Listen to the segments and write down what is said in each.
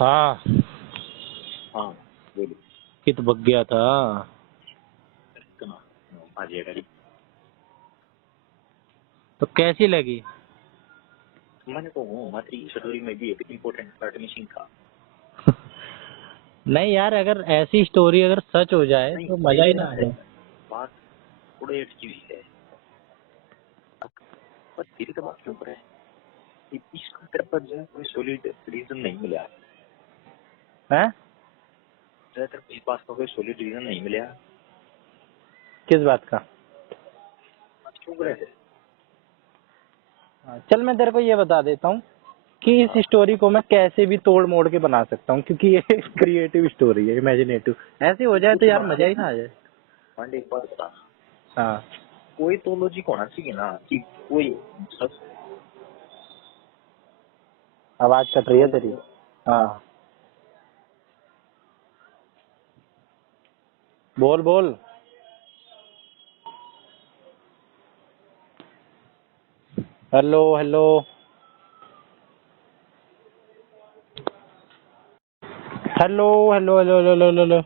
हाँ हाँ बोलो। कित भग गया था। इतना आ जाएगा जी। तो कैसी लगी? मैंने तो हमारी स्टोरी में भी एक इम्पोर्टेंट पार्ट मिसिंग था। नहीं यार, अगर ऐसी स्टोरी अगर सच हो जाए नहीं तो मजा ही ना बात आ है, जाए। बात थोड़ी अटकी हुई है, पर तेरी तो बात क्यों पर है इसका तेरे पर जो है कोई सॉलिड रीजन नहीं मिला हैं? जो है तेरे को इस बात का कोई सॉलिड रीजन नहीं मिला। किस बात का? बात क्यों कर रहे थे? चल मैं तेरे को ये बता देता हूँ कि इस हाँ स्टोरी को मैं कैसे भी तोड़ मोड़ के बना सकता हूँ, क्योंकि ये क्रिएटिव स्टोरी है, इमेजिनेटिव। ऐसे हो जाए तो कुछ यार बना मजा दे। ही ना आ जाए। पांडे एक बात बता, हाँ। कोई तो लॉजिक होना चाहिए ना कि कोई सब आवाज कट रही है तेरी। तो हाँ बोल बोल। Hello hello. Hello hello hello hello hello hello.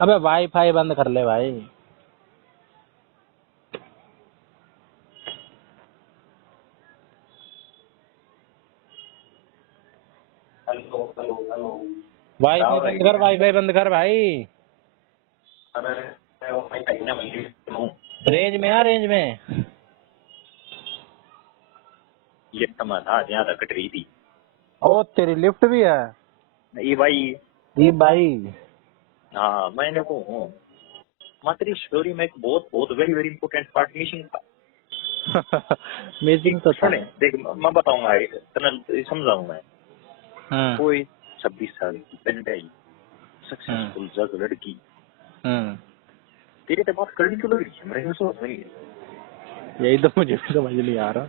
अबे वाईफाई बंद कर ले भाई। हेलो हेलो हेलो क्या वाईफाई हो रहा बंद कर, है? वाईफाई बंद कर भाई। अरे मैं भाई कहना भाई हूँ रेंज में आ, रेंज में। ये समाधा ज्यादा कट रही थी। ओ तेरी लिफ्ट भी है? ये भाई ये भाई। हाँ मैंने को हमारी स्टोरी में एक बहुत बहुत very very important part missing था। मिसिंग एक तो था। सुने देख मैं बताऊंगा इतना समझाऊंगा मैं। हम्म कोई 26 साल की पेंटाई हम्म सक्सेसफुल जग लड़की हम्म। तेरे तो बात करनी क्यों लग रही है मेरे को समझ नहीं है। यही तो मुझे भी समझ नहीं आ रहा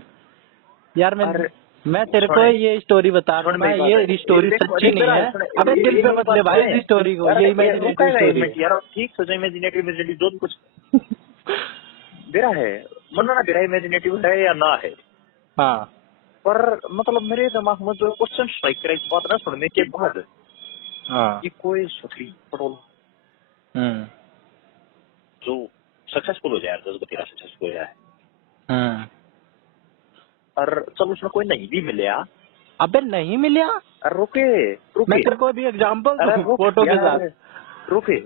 यार। अरे मैं तेरे को सुने ये स्टोरी बता रहा हूँ, सुन मैं मेरी बात है ये स्टोरी देख सच्ची देख नहीं जरा है। सुन अबे दिल पे मेरी मत ले बात भाई सुने इस स्टोरी को, यार ये इमेजिनेटिव रुका है स्टोरी है। मिनट यार ठीक सोचा इमेजिनेटिव जो भी कुछ मेरा है मनो ना मेरा इमेजिनेटिव है या ना है हाँ पर मतलब मेरे दिमाग में जो क्वेश्चन स्ट्राइक करे इस बात ना सुनने के बाद हाँ। कि कोई सुखी पटोल हम्म जो सक्सेसफुल हो जाए 10 12 सक्सेसफुल हो जाए हम्म। और चल उसमें कोई नहीं भी मिले अबे नहीं मिला। अरे रुके मैं रुके तेरे को अभी एग्जांपल अरे दूं रुक फोटो के यार साथ। रुके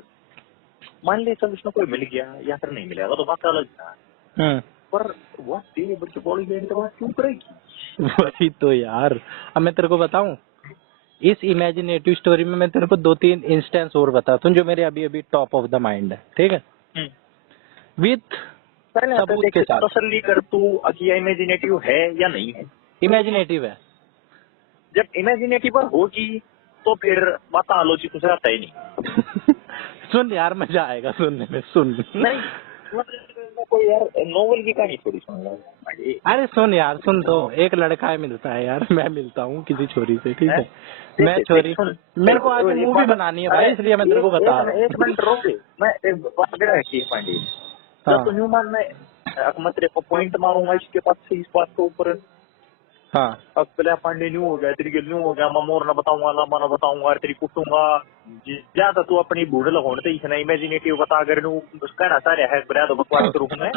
मान ले चल उसमें कोई मिल गया या फिर नहीं मिलेगा तो बात अलग है हम्म। पर वो तेरी बच्चे बॉडी गेम तो बात क्यों करेगी। वही तो यार। अब मैं तेरे को बताऊं, इस इमेजिनेटिव स्टोरी में मैं तेरे को 2 3 इंस्टेंस और बताता हूँ जो मेरे अभी अभी टॉप ऑफ द माइंड है, ठीक है? हम्म। विथ पहले आता सबूत देख के साथ। तसल्ली कर तू कि इमेजिनेटिव है या नहीं है। इमेजिनेटिव है। जब इमेजिनेटिव होगी तो फिर बात आलोची कुछ आता ही नहीं। सुन यार, मजा आएगा सुनने में, सुन। नहीं मतलब कोई यार नोवेल की कहानी थोड़ी सुन लो। अरे सुन यार, सुन तो। एक लड़का है मिलता है यार, मैं मिलता हूँ किसी छोरी से, ठीक हैं? है? देख मैं देख छोरी, सुन मेरे को आगे एक मूवी बात बनानी है अरे भाई, इसलिए मैं तेरे को बता रहा एक हूँ। मिनट रोक मैं एक बात कह रहा है पांडे जब हाँ तो ह्यूमन में मैं तेरे को पॉइंट मारूंगा इसके पास से इस बात के ऊपर। हाँ अब पहले पांडे न्यू हो गया तेरी न्यू हो गया मैं मोर ना बताऊंगा लामा ना बताऊंगा तेरी कुटूंगा ज्यादा तू अपनी बूढ़ लगाने तो इसने इमेजिनेटिव बता अगर नू कहना चाह रहा है बड़ा तो बकवास करूँ मैं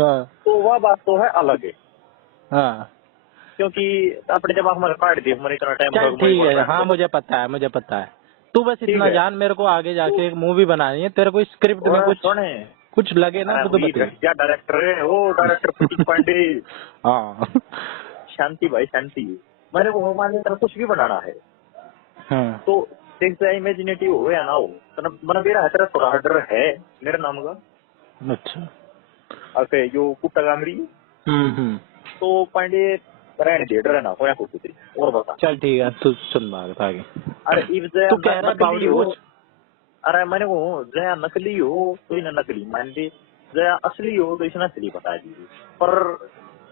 हाँ तो वह बात तो है अलग है हाँ। क्योंकि अपने दिमाग में काट दे हमारे इतना टाइम चल हो ठीक है, गया हाँ मुझे पता है, मुझे पता है। तू बस ठीक इतना है जान, मेरे को आगे तो जाके एक मूवी बनानी है। तेरे को स्क्रिप्ट में और कुछ सुने कुछ लगे ना अरे तो वही बता। क्या डायरेक्टर है वो डायरेक्टर प्रतीक पांडे। हाँ शांति भाई शांति मैंने वो मान लिया कुछ भी बनाना है हाँ। तो देख से इमेजिनेटिव हो या ना हो तो मन मेरा है तेरा थोड़ा डर है मेरे नाम का अच्छा। ओके जो कुत्ता गामरी हम्म। तो पांडे रहने दे डर है ना कोई कुछ और बता। चल ठीक है, तू सुन बात आगे। अरे इफ जया तू कह रहा है नकली बावड़ी हो पूछ। अरे मैंने वो जया नकली हो तो इन्हें नकली मान ली जया असली हो तो इसने असली बता दी पर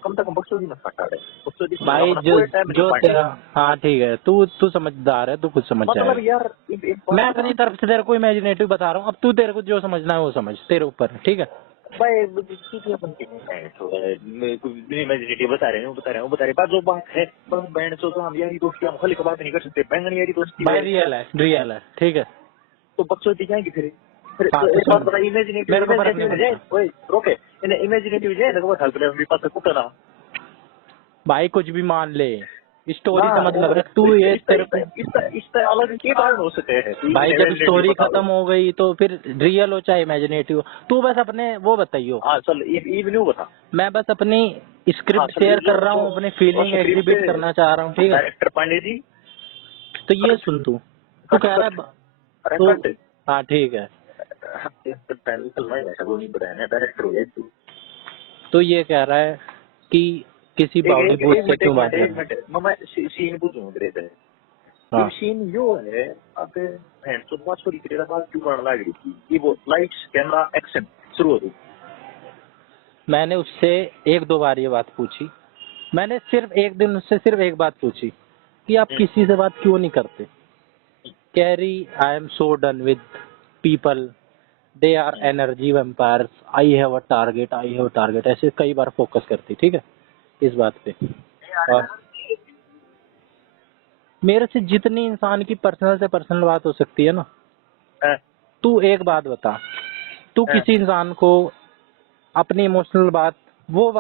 कम से कम बक्सोदी मत फटा रहे बक्सोदी सुनना भाई अपना जो पूरे टाइम नहीं जो पांडे। तेरा, हाँ ठीक है, तू तू समझदार है, तू कुछ समझ मतलब जाएगा। यार एक बात मैं बता अपनी तरफ से तेरे को इमेजिनेटिव बता रहा हूँ, अब तू तेरे को जो समझना है वो समझ, तेरे ऊपर है, ठीक है? भाई इमेजिनेटिव बता रहे हैं बात जो बात है बस बहन तो हम यारी दोस्ती हम खाली बात नहीं कर सकते बैंगन यारी दोस्ती भाई रियल है ठीक है। तो बक्सों दी जाएंगी फिर हाँ, तो एक बात सुन, बता इमेजिनेटिव मेरे को फर्क नहीं जाए पड़ता ओए रोके इमेजिनेटिव जाए ना वो हेल्प मेरे पास कुछ ना भाई, कुछ भी मान ले, स्टोरी ना से मतलब रख तू। ये तेरे को इसका अलग क्या कारण हो सकते हैं भाई जब स्टोरी खत्म हो गई तो फिर रियल हो चाहे इमेजिनेटिव हो, तू बस अपने वो बताइयो। हाँ चल ये भी नहीं बता मैं बस अपनी हाँ स्क्रिप्ट चल शेयर कर रहा हूँ, अपनी फीलिंग एग्जिबिट करना चाह रहा हूँ, ठीक है। डायरेक्टर पांडे जी तो ये सुन, तू तू कह रहा है तो कट हाँ ठीक है। डायरेक्टर हो गए तो ये कह रहा है कि किसी बावड़ी भूत से क्यों बात एक करना। मिनट मैं सीन पूछूं तेरे से हाँ, सीन यो है अब फ्रेंड तो बात छोड़ी तेरा बात क्यों करने लग रही थी कि वो लाइट्स कैमरा एक्शन शुरू हो गई मैंने उससे एक दो बार ये बात पूछी। मैंने सिर्फ एक दिन उससे सिर्फ एक बात पूछी कि आप किसी से बात क्यों नहीं करते। कह रही I am so done with people, they are energy vampires, I have a target, ऐसे कई बार फोकस करती, ठीक है, इस बात पे। और मेरे से जितनी इंसान की पर्सनल से पर्सनल बात हो सकती है ना, तू एक बात बता, तू किसी इंसान को अपनी इमोशनल बात वो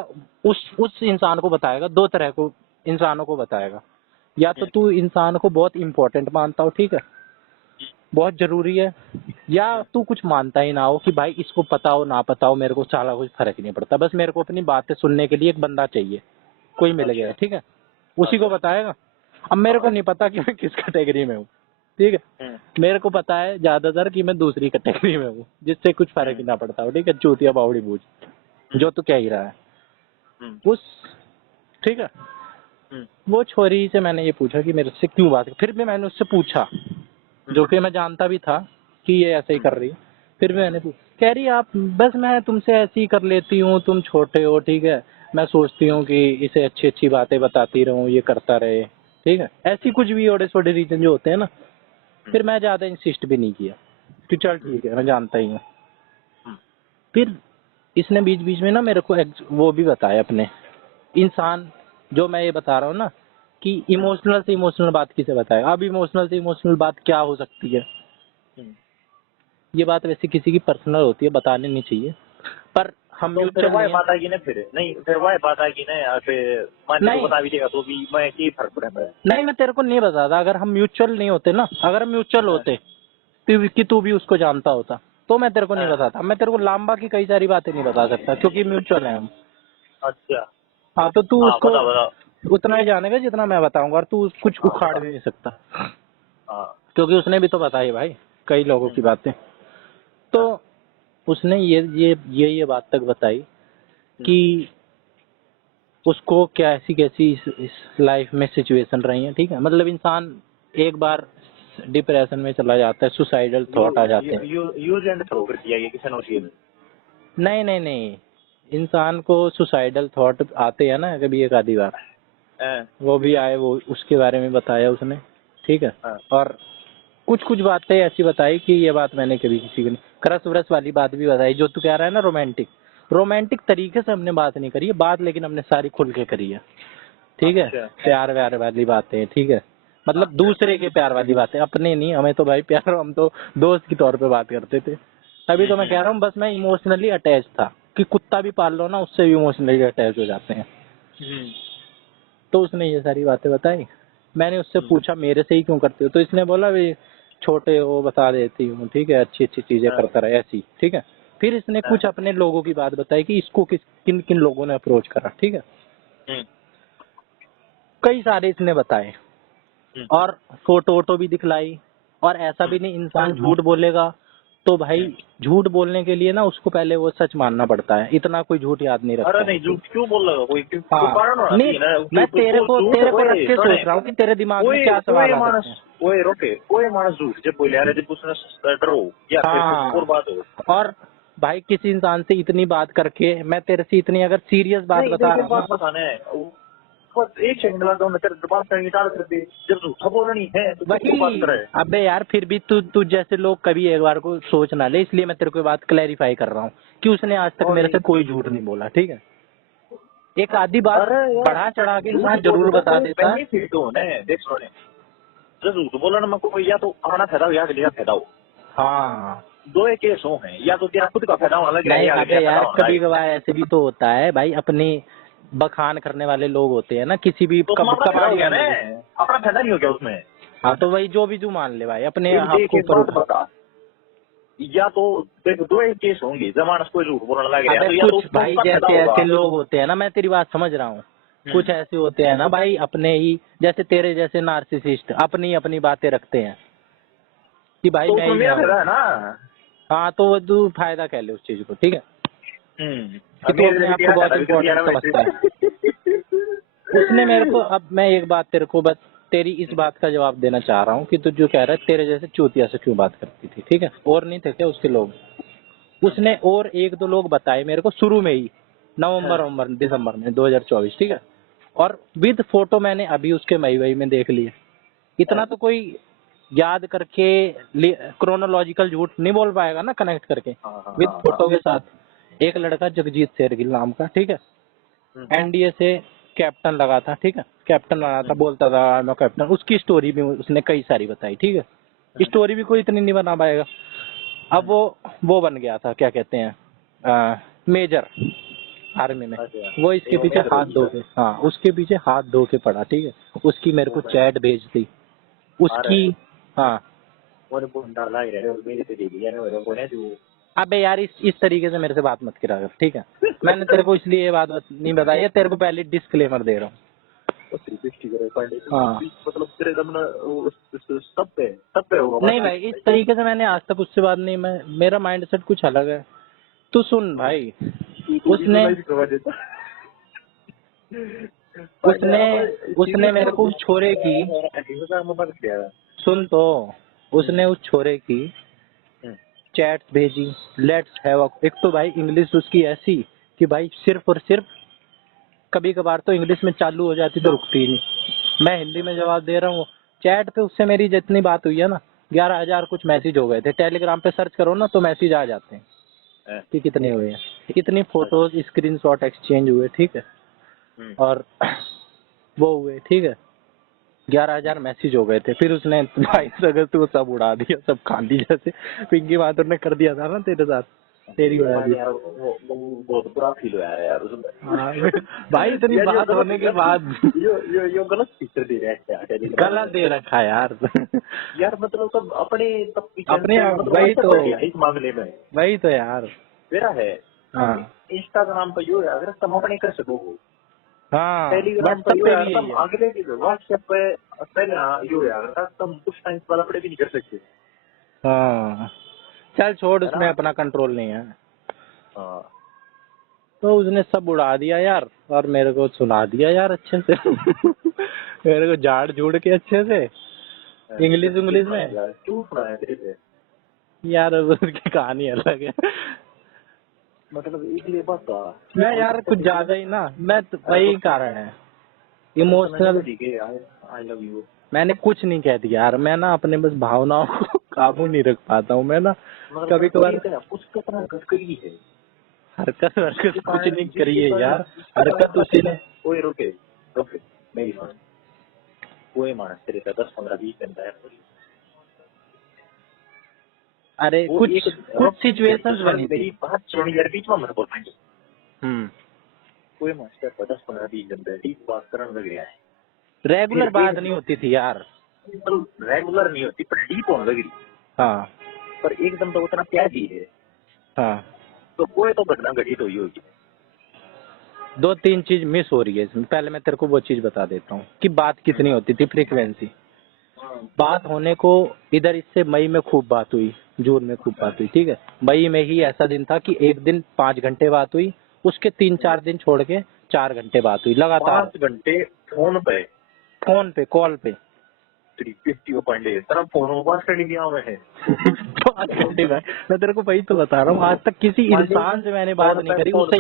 उस इंसान को बताएगा, दो तरह को इंसानों को बताएगा। या तो तू इंसान को बहुत इम्पोर्टेंट मानता हो, ठीक है, बहुत जरूरी है, या तू कुछ मानता ही ना हो कि भाई इसको पता हो ना पता हो मेरे को साला कुछ फर्क ही नहीं पड़ता, बस मेरे को अपनी बातें सुनने के लिए एक बंदा चाहिए, कोई मिल गया, ठीक है, उसी को बताएगा। अब मेरे को नहीं पता कि मैं किस कैटेगरी में हूँ, ठीक है, मेरे को पता है ज्यादातर कि मैं दूसरी कैटेगरी में हूँ, जिससे कुछ फर्क ही ना पड़ता हो, ठीक है, चूतिया बावड़ी बूझ जो तू कह ही रहा है उस, ठीक है। वो छोरी से मैंने ये पूछा कि मेरे से क्यों बात, फिर भी मैंने उससे पूछा, जो कि मैं जानता भी था कि ये ऐसे ही कर रही है, फिर भी मैंने कह रही आप बस मैं तुमसे ऐसे ही कर लेती हूँ, तुम छोटे हो, ठीक है, मैं सोचती हूँ कि इसे अच्छी अच्छी बातें बताती रहूँ, ये करता रहे, ठीक है, ऐसी कुछ भी ओडे सोडे रीजन जो होते हैं ना। फिर मैं ज्यादा इंसिस्ट भी नहीं किया कि चल ठीक है मैं जानता ही हूँ। फिर इसने बीच बीच में ना मेरे को वो भी बताया अपने इंसान, जो मैं ये बता रहा हूँ ना कि इमोशनल से इमोशनल बात किसे बताएगा। अब इमोशनल से इमोशनल बात क्या हो सकती है, ये बात वैसे किसी की पर्सनल होती है, बतानी नहीं चाहिए, पर हम तो फिर म्यूचुअल वह नहीं बात आएगी ना फिर नहीं फिर वह बात आएगी ना यार फिर मैं नहीं बता भी देगा तो भी मैं की फर्क पड़ता है नहीं, मैं तेरे को नहीं बताता। अगर हम म्यूचुअल नहीं होते ना, अगर हम म्यूचुअल होते कि तू भी उसको जानता होता तो मैं तेरे को नहीं बताता। मैं तेरे को लांबा की कई सारी बातें नहीं बता सकता क्योंकि म्यूचुअल है हम। अच्छा हाँ, तो तू हाँ उसको बता बता उतना ही जानेगा जितना मैं बताऊंगा, और तू कुछ हाँ उखाड़ बता भी नहीं सकता हाँ क्योंकि उसने भी तो बताई भाई कई लोगों की बातें। तो उसने ये बात तक बताई कि उसको क्या ऐसी कैसी इस लाइफ में सिचुएशन रही है, ठीक है, मतलब इंसान एक बार डिप्रेशन में चला जाता है, सुसाइडल थॉट आ जाते हैं। यूज एंड थ्रो कर दिया ये किसी ने नहीं नहीं नहीं, इंसान को सुसाइडल थॉट आते हैं ना कभी एक आधी बार, वो भी आए, वो उसके बारे में बताया उसने, ठीक है। और कुछ कुछ बातें ऐसी बताई कि ये बात मैंने कभी किसी को नहीं, क्रस व्रस वाली बात भी बताई, जो तू कह रहा है ना रोमांटिक रोमांटिक तरीके से हमने बात नहीं करी है बात, लेकिन हमने सारी खुल के करी है, ठीक है। प्यार व्यार वाली बातें, ठीक है, मतलब दूसरे के प्यार वाली बातें, अपने नहीं, हमें तो भाई प्यार, हम तो दोस्त के तौर पे बात करते थे। तभी तो मैं कह रहा हूँ बस मैं इमोशनली अटैच था कि कुत्ता भी पाल लो ना उससे भी इमोशनली अटैच हो जाते हैं। तो उसने ये सारी बातें बताई। मैंने उससे पूछा मेरे से ही क्यों करते हो, तो इसने बोला भाई छोटे हो बता देती हूँ, ठीक है, अच्छी अच्छी चीजें करता रहे ऐसी, ठीक है। फिर इसने कुछ अपने लोगों की बात बताई कि इसको किन किन लोगों ने अप्रोच करा, ठीक है, कई सारे इसने बताए, और फोटो वोटो भी दिखलाई। और ऐसा भी नहीं इंसान झूठ बोलेगा तो भाई झूठ बोलने के लिए ना उसको पहले वो सच मानना पड़ता है, इतना कोई झूठ याद नहीं रखता। अरे नहीं झूठ क्यों बोल रहा कोई हाँ, कारण होना नहीं, चाहिए ना मैं तेरे को रख के सोच रहा हूँ कि तेरे दिमाग में क्या सवाल आ सकते हैं। ओए रोके कोई मानस झूठ जब बोले अरे जब उसने डरो या फिर कुछ और बात हो। और भाई किसी इंसान से इतनी बात करके मैं तेरे से इतनी अगर सीरियस बात बता रहा हूँ, बताना है बस एक सेकंड बाद मैं तेरे पास कहीं टाल कर दे, जब झूठा बोलनी है तो तू बात कर रहा है। अबे यार फिर भी तू जैसे लोग कभी एक बार को सोच ना ले, इसलिए मैं तेरे को बात क्लैरिफाई कर रहा हूँ कि उसने आज तक मेरे से कोई झूठ नहीं बोला, ठीक है। एक आधी बात बढ़ा चढ़ा के इंसान जरूर बता देता है। देख सुने, जब झूठ बोलना में कोई या तो अपना फायदा हो या अगले का फायदा हो। हाँ, दो एक केस हो हैं, या तो तेरा खुद का फायदा होना लग रहा है या अबे यार कभी कभार ऐसे भी तो होता है भाई, अपनी बखान करने वाले लोग होते हैं ना किसी भी तो अपना फायदा हो गया ना, अपना फायदा नहीं हो गया उसमें। हाँ तो वही जो भी तू मान ले भाई अपने आप को ऊपर बता, या तो देख दो एक केस होंगे, जमाना कोई झूठ बोलने लग रहा है तो या कुछ तो भाई जैसे ऐसे लोग होते हैं ना, मैं तेरी बात समझ रहा हूँ। कुछ ऐसे होते हैं ना भाई अपने ही जैसे तेरे जैसे नार्सिसिस्ट अपनी बातें रखते हैं कि भाई तो मैं मेरा फायदा है ना। हाँ तो वो तू फायदा कह ले उस चीज को, ठीक है। कि तू अपने आप को बहुत इम्पोर्टेंट समझता है। उसने मेरे को, अब मैं एक बात तेरे को बस तेरी इस बात का जवाब देना चाह रहा हूँ कि तू जो कह रहा है तेरे जैसे चूतिया से क्यों बात करती थी, ठीक है। और नहीं थे क्या उसके लोग? उसने और एक दो लोग बताए मेरे को शुरू में ही, नवंबर दिसंबर में 2024, ठीक है। और विद फोटो मैंने अभी उसके मई में देख लिए। इतना तो कोई याद करके क्रोनोलॉजिकल झूठ नहीं बोल पाएगा ना कनेक्ट करके विद फोटो के साथ। एक लड़का जगजीत शेरगिल नाम का, ठीक है, एनडीए से कैप्टन लगा था, ठीक है, कैप्टन बना था, बोलता था मैं कैप्टन। उसकी स्टोरी भी उसने कई सारी बताई, ठीक है। स्टोरी भी कोई इतनी नहीं बना पाएगा। अब वो बन गया था, क्या कहते हैं, मेजर आर्मी में। वो इसके पीछे हाथ धो के, हाँ उसके पीछे हाथ धो के पड़ा, ठीक है। उसकी मेरे को चैट भेज दी उसकी। हाँ अबे यार इस तरीके से मेरे से बात मत करा कर, ठीक है। मैंने तेरे को इसलिए ये बात नहीं बताई है, तेरे को पहले डिस्क्लेमर दे रहा हूँ। हाँ मतलब तेरे सब पे होगा। नहीं भाई इस तरीके से मैंने आज तक उससे बात नहीं, मेरा माइंडसेट कुछ अलग है। तू सुन भाई, उसने मेरे को उस छोरे की, सुन तो, उसने उस छोरे की चैट भेजी, लेट्स हैव एक तो भाई इंग्लिश उसकी ऐसी कि भाई सिर्फ और सिर्फ कभी कभार तो इंग्लिश में चालू हो जाती तो रुकती ही नहीं। मैं हिंदी में जवाब दे रहा हूँ, चैट पे उससे मेरी जितनी बात हुई है ना 11,000 कुछ मैसेज हो गए थे। टेलीग्राम पे सर्च करो ना तो मैसेज आ जाते हैं कि कितने हुए हैं। इतनी फोटोज स्क्रीनशॉट एक्सचेंज हुए, ठीक है, और वो हुए, ठीक है। 11,000 मैसेज हो गए थे। फिर उसने 22 अगस्त को सब उड़ा दिया, सब खांडी जैसे पिंकी माथुर ने कर दिया था ना तेरे साथ, तेरी उड़ा दी। बहुत बुरा फील हुआ है यार उसमें। भाई इतनी बात होने के बाद यो गलत पिक्चर दे रहा है, गलत दे रखा है यार। यार मतलब सब अपने वही तो इस मामले में वही तो यार मेरा है। हाँ इंस्टाग्राम पर यो है, अगर तुम अपने कर सको, हाँ टेलीग्राम पर यो है, तुम अगले की व्हाट्सएप पे पहले यो यार तुम कुछ टाइम बाद अपने भी नहीं कर सकते। हाँ चल छोड़, उसमें अपना कंट्रोल नहीं है। हाँ तो उसने सब उड़ा दिया यार, और मेरे को सुना दिया यार अच्छे से। मेरे को झाड़ झूड़ के अच्छे से इंग्लिश में यार उसकी कहानी अलग है। मतलब इसलिए बता मैं यार कुछ ज्यादा ही ना, मैं तो वही कारण है इमोशनल। आई लव यू मैंने कुछ नहीं कह दिया यार, मैं ना अपने बस भावनाओं को काबू नहीं रख पाता हूँ मैं ना। कभी कभार कुछ कितना करी है, हरकत कुछ नहीं करी है यार, हरकत उसी ने। कोई रुके मेरी सुन, कोई मानस तेरे का 10-15-20 घंटा है। अरे कुछ सिचुएशंस बनी थी। मेरी बात सुन यार, बीच में मत बोल भाई। कोई मास्टर 10-15-20 घंटे डीप बात करने लग गया है। रेगुलर बात नहीं होती थी यार, रेगुलर नहीं होती पर डीप होने लगी। हाँ पर एकदम तो उतना प्यार ही है। हाँ तो कोई तो घटना घटित हुई होगी। 2-3 चीज मिस हो रही है इसमें। पहले मैं तेरे को वो चीज बता देता हूँ कि बात कितनी होती थी, फ्रीक्वेंसी। बात होने को इधर इससे मई में खूब बात हुई, जून में खूब बात हुई, ठीक है। मई में ही ऐसा दिन था कि एक दिन 5 घंटे बात हुई, उसके 3-4 दिन छोड़ के 4 घंटे बात हुई लगातार। 5 घंटे फोन पे कॉल पे। तेरा फोन बात करने गया मैं 5 घंटे में, मैं तेरे को वही तो बता रहा हूँ। आज तक किसी इंसान से मैंने बात नहीं करी उससे।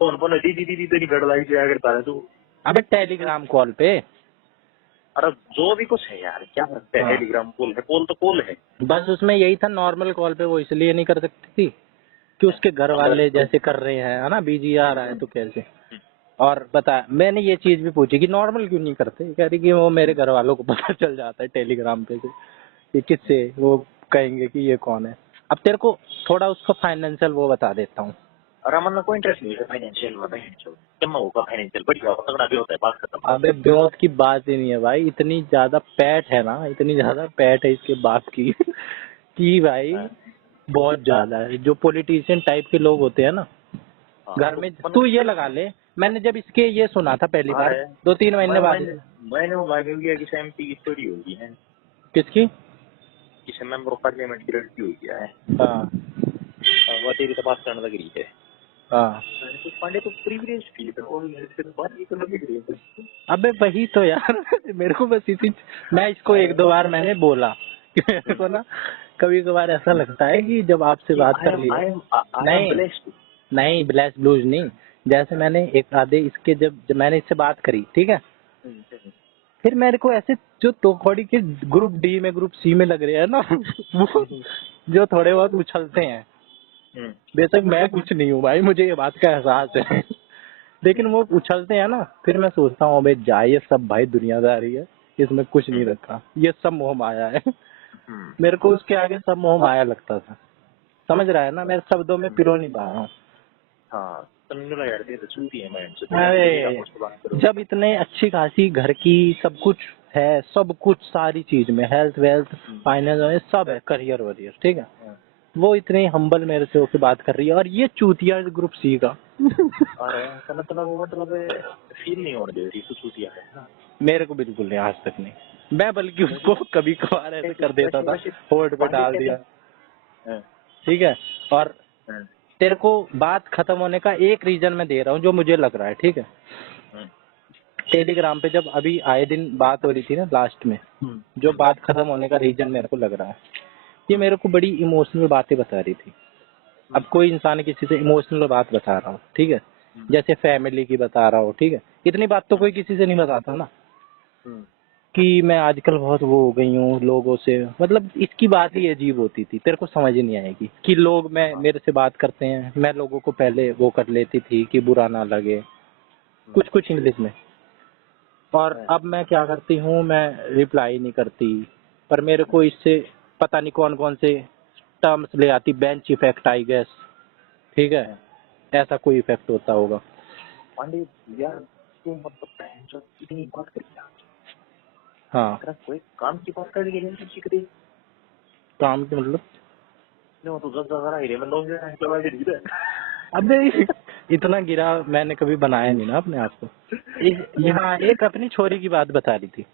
फोन पर दीदी तेरी गड़ लाई जाया करता है तू। अबे टेलीग्राम कॉल पे। अरे जो भी कुछ है यार, क्या करते हैं, हाँ। टेलीग्राम कॉल है, कॉल तो कॉल है। बस उसमें यही था, नॉर्मल कॉल पे वो इसलिए नहीं कर सकती थी कि उसके घर वाले जैसे कर रहे हैं, है ना, बिजी आ रहा है तो कैसे। और बता, मैंने ये चीज भी पूछी कि नॉर्मल क्यों नहीं करते, कह रही कि वो मेरे घर वालों को पता चल जाता है टेलीग्राम पे से कि किससे, वो कहेंगे कि ये कौन है। अब तेरे को थोड़ा उसका फाइनेंशियल वो बता देता हूँ। रमन में कोई इंटरेस्ट नहीं है फाइनेंशियल में, क्या होगा फाइनेंशियल, बढ़िया तगड़ा भी होता है, बात खत्म। अबे ब्योत की बात ही नहीं है भाई, इतनी ज्यादा पैठ है ना, इतनी ज्यादा पैठ है इसके बाप की कि भाई बहुत ज्यादा है। जो पॉलिटिशियन टाइप के लोग होते हैं ना घर में, तू ये लगा ले, मैंने जब इसके ये सुना था पहली बार 2-3 महीने बाद। मैंने वो मालूम किया कि एमपी की स्टोरी होगी है। किसकी? किसी मेंबर ऑफ पार्लियामेंट की लड़की हो गया है। हाँ वो तेरी तो बात करने लग रही है। हाँ। तो पांडे तो प्रिविलेज फील कर, और मेरे से बात ये करने लग रही है। अबे वही तो यार मेरे को बस इसी, मैं इसको 1-2 बार मैंने बोला कि मेरे को ना कभी कभार ऐसा लगता है कि जब आपसे बात कर ली है। नहीं नहीं, ब्लैक ब्लूज नहीं, जैसे मैंने एक आधे इसके जब मैंने इससे बात करी, ठीक है, फिर मेरे को ऐसे जो तोखड़ी के ग्रुप डी में ग्रुप सी में लग रहे हैं ना वो जो थोड़े बहुत उछलते हैं, बेशक मैं कुछ नहीं हूँ भाई, मुझे ये बात का एहसास है लेकिन वो उछलते हैं ना, फिर मैं सोचता हूँ अबे जा, ये सब भाई दुनियादारी है, इसमें कुछ नहीं रखा, ये सब मोह माया है मेरे को उसके आगे सब मोह माया लगता था, समझ रहा है ना, मैं शब्दों में पिरो नहीं पा रहा हूँ। हाँ अरे जब इतने अच्छी खासी घर की सब कुछ है, सब कुछ सारी चीज में, हेल्थ वेल्थ फाइनेंस सब है, करियर वरियर, ठीक है, वो इतने हम्बल मेरे से होकर बात कर रही है, और ये चूतिया ग्रुप सी का मतलब फील नहीं होने दे रही तो चूतिया है। मेरे को बिल्कुल नहीं, आज तक नहीं, मैं बल्कि उसको कभी कभार ऐसे कर देता था, होल्ड पे डाल दिया, ठीक है। और तेरे को बात खत्म होने का एक रीजन मैं दे रहा हूँ जो मुझे लग रहा है, ठीक है। टेलीग्राम पे जब अभी आए दिन बात हो रही थी ना लास्ट में, जो बात खत्म होने का रीजन मेरे को लग रहा है, ये मेरे को बड़ी इमोशनल बातें बता रही थी। अब कोई इंसान किसी से इमोशनल बात बता रहा हो, ठीक है, जैसे फैमिली की बता रहा हो, ठीक है, इतनी बात तो कोई किसी से नहीं बताता ना कि मैं आजकल बहुत वो हो गई हूँ लोगों से, मतलब इसकी बात ही अजीब होती थी, तेरे को समझ नहीं आएगी कि लोग मेरे से बात करते हैं, मैं लोगों को पहले वो कर लेती थी कि बुरा ना लगे, कुछ कुछ इंग्लिश में, और अब मैं क्या करती हूँ, मैं रिप्लाई नहीं करती, पर मेरे को इससे पता नहीं कौन कौन से टर्म्स ले आती, बेंच इफेक्ट आई गेस, ठीक है, ऐसा कोई इफेक्ट होता होगा। पांडे यार तू मतलब इतनी बात कर, हाँ कोई काम की बात कर रही है, सीख रही काम की मतलब तो जरा हिरे में लोग अबे इतना गिरा मैंने कभी बनाया नहीं ना अपने आप को। यहाँ एक अपनी छोरी की बात बता रही थी,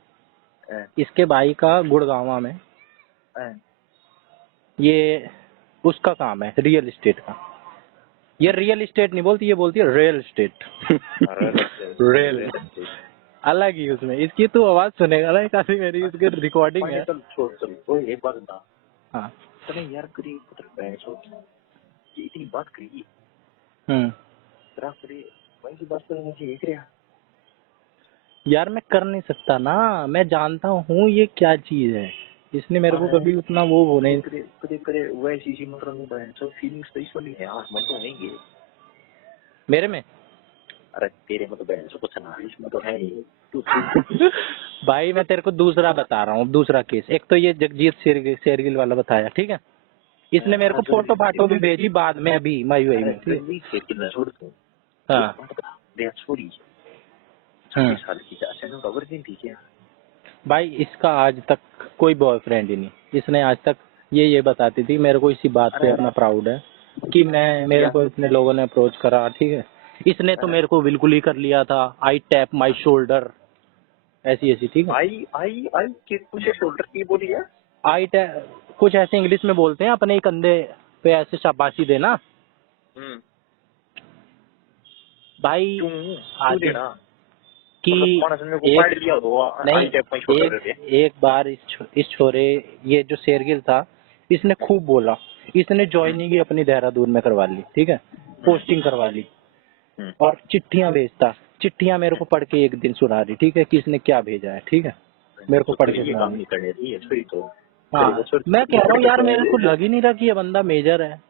इसके भाई का गुड़गांवा में ये उसका काम है रियल एस्टेट का, ये रियल एस्टेट नहीं बोलती, ये बोलती है रियल एस्टेट रियल अलग ही उसमें, इसकी तू आवाज सुनेगा ना, काफी मेरी इसकी रिकॉर्डिंग है। छोड़ एक बात बता, हाँ तने यार करी इतनी बात करी यार मैं कर नहीं सकता ना, मैं जानता हूँ ये क्या चीज है, इसने मेरे को कभी उतना वो होने वैसी मतलब फीलिंग्स तो इस वाली है, मन तो नहीं मेरे में। अरे तेरे में तो बहन से कुछ ना, इसमें तो है नहीं भाई मैं तेरे को दूसरा बता रहा हूँ, दूसरा केस, एक तो ये जगजीत शेरगिल वाला बताया, ठीक है, इसने मेरे को फोटो फाटो भी भेजी बाद में, अभी मई में, हाँ भाई इसका आज तक कोई बॉयफ्रेंड ही नहीं, इसने आज तक ये बताती थी मेरे को, इसी बात पे अपना प्राउड है कि मैं, मेरे को इतने लोगों ने अप्रोच करा, ठीक है, इसने तो मेरे को बिल्कुल ही कर लिया था, आई टैप माई शोल्डर, ऐसी ऐसी, ठीक है, आई के कुछ शोल्डर की बोली है, आई टैप कुछ ऐसे इंग्लिश में बोलते हैं, अपने कंधे पे ऐसे शाबाशी देना भाई आगे कि एक बार इस छोरे, ये जो शेरगिल था, इसने खूब बोला, इसने ज्वाइनिंग ही अपनी देहरादून में करवा ली, ठीक है, पोस्टिंग करवा ली, और चिट्ठियां भेजता चिट्ठियां मेरे को पढ़ के एक दिन सुना रही, ठीक है, किसने क्या भेजा है, ठीक है, मेरे को पढ़ के ये सुना काम रही। नहीं करने दी फिर तो। हाँ मैं कह रहा हूँ यार, मेरे को लग ही नहीं रहा कि ये बंदा मेजर है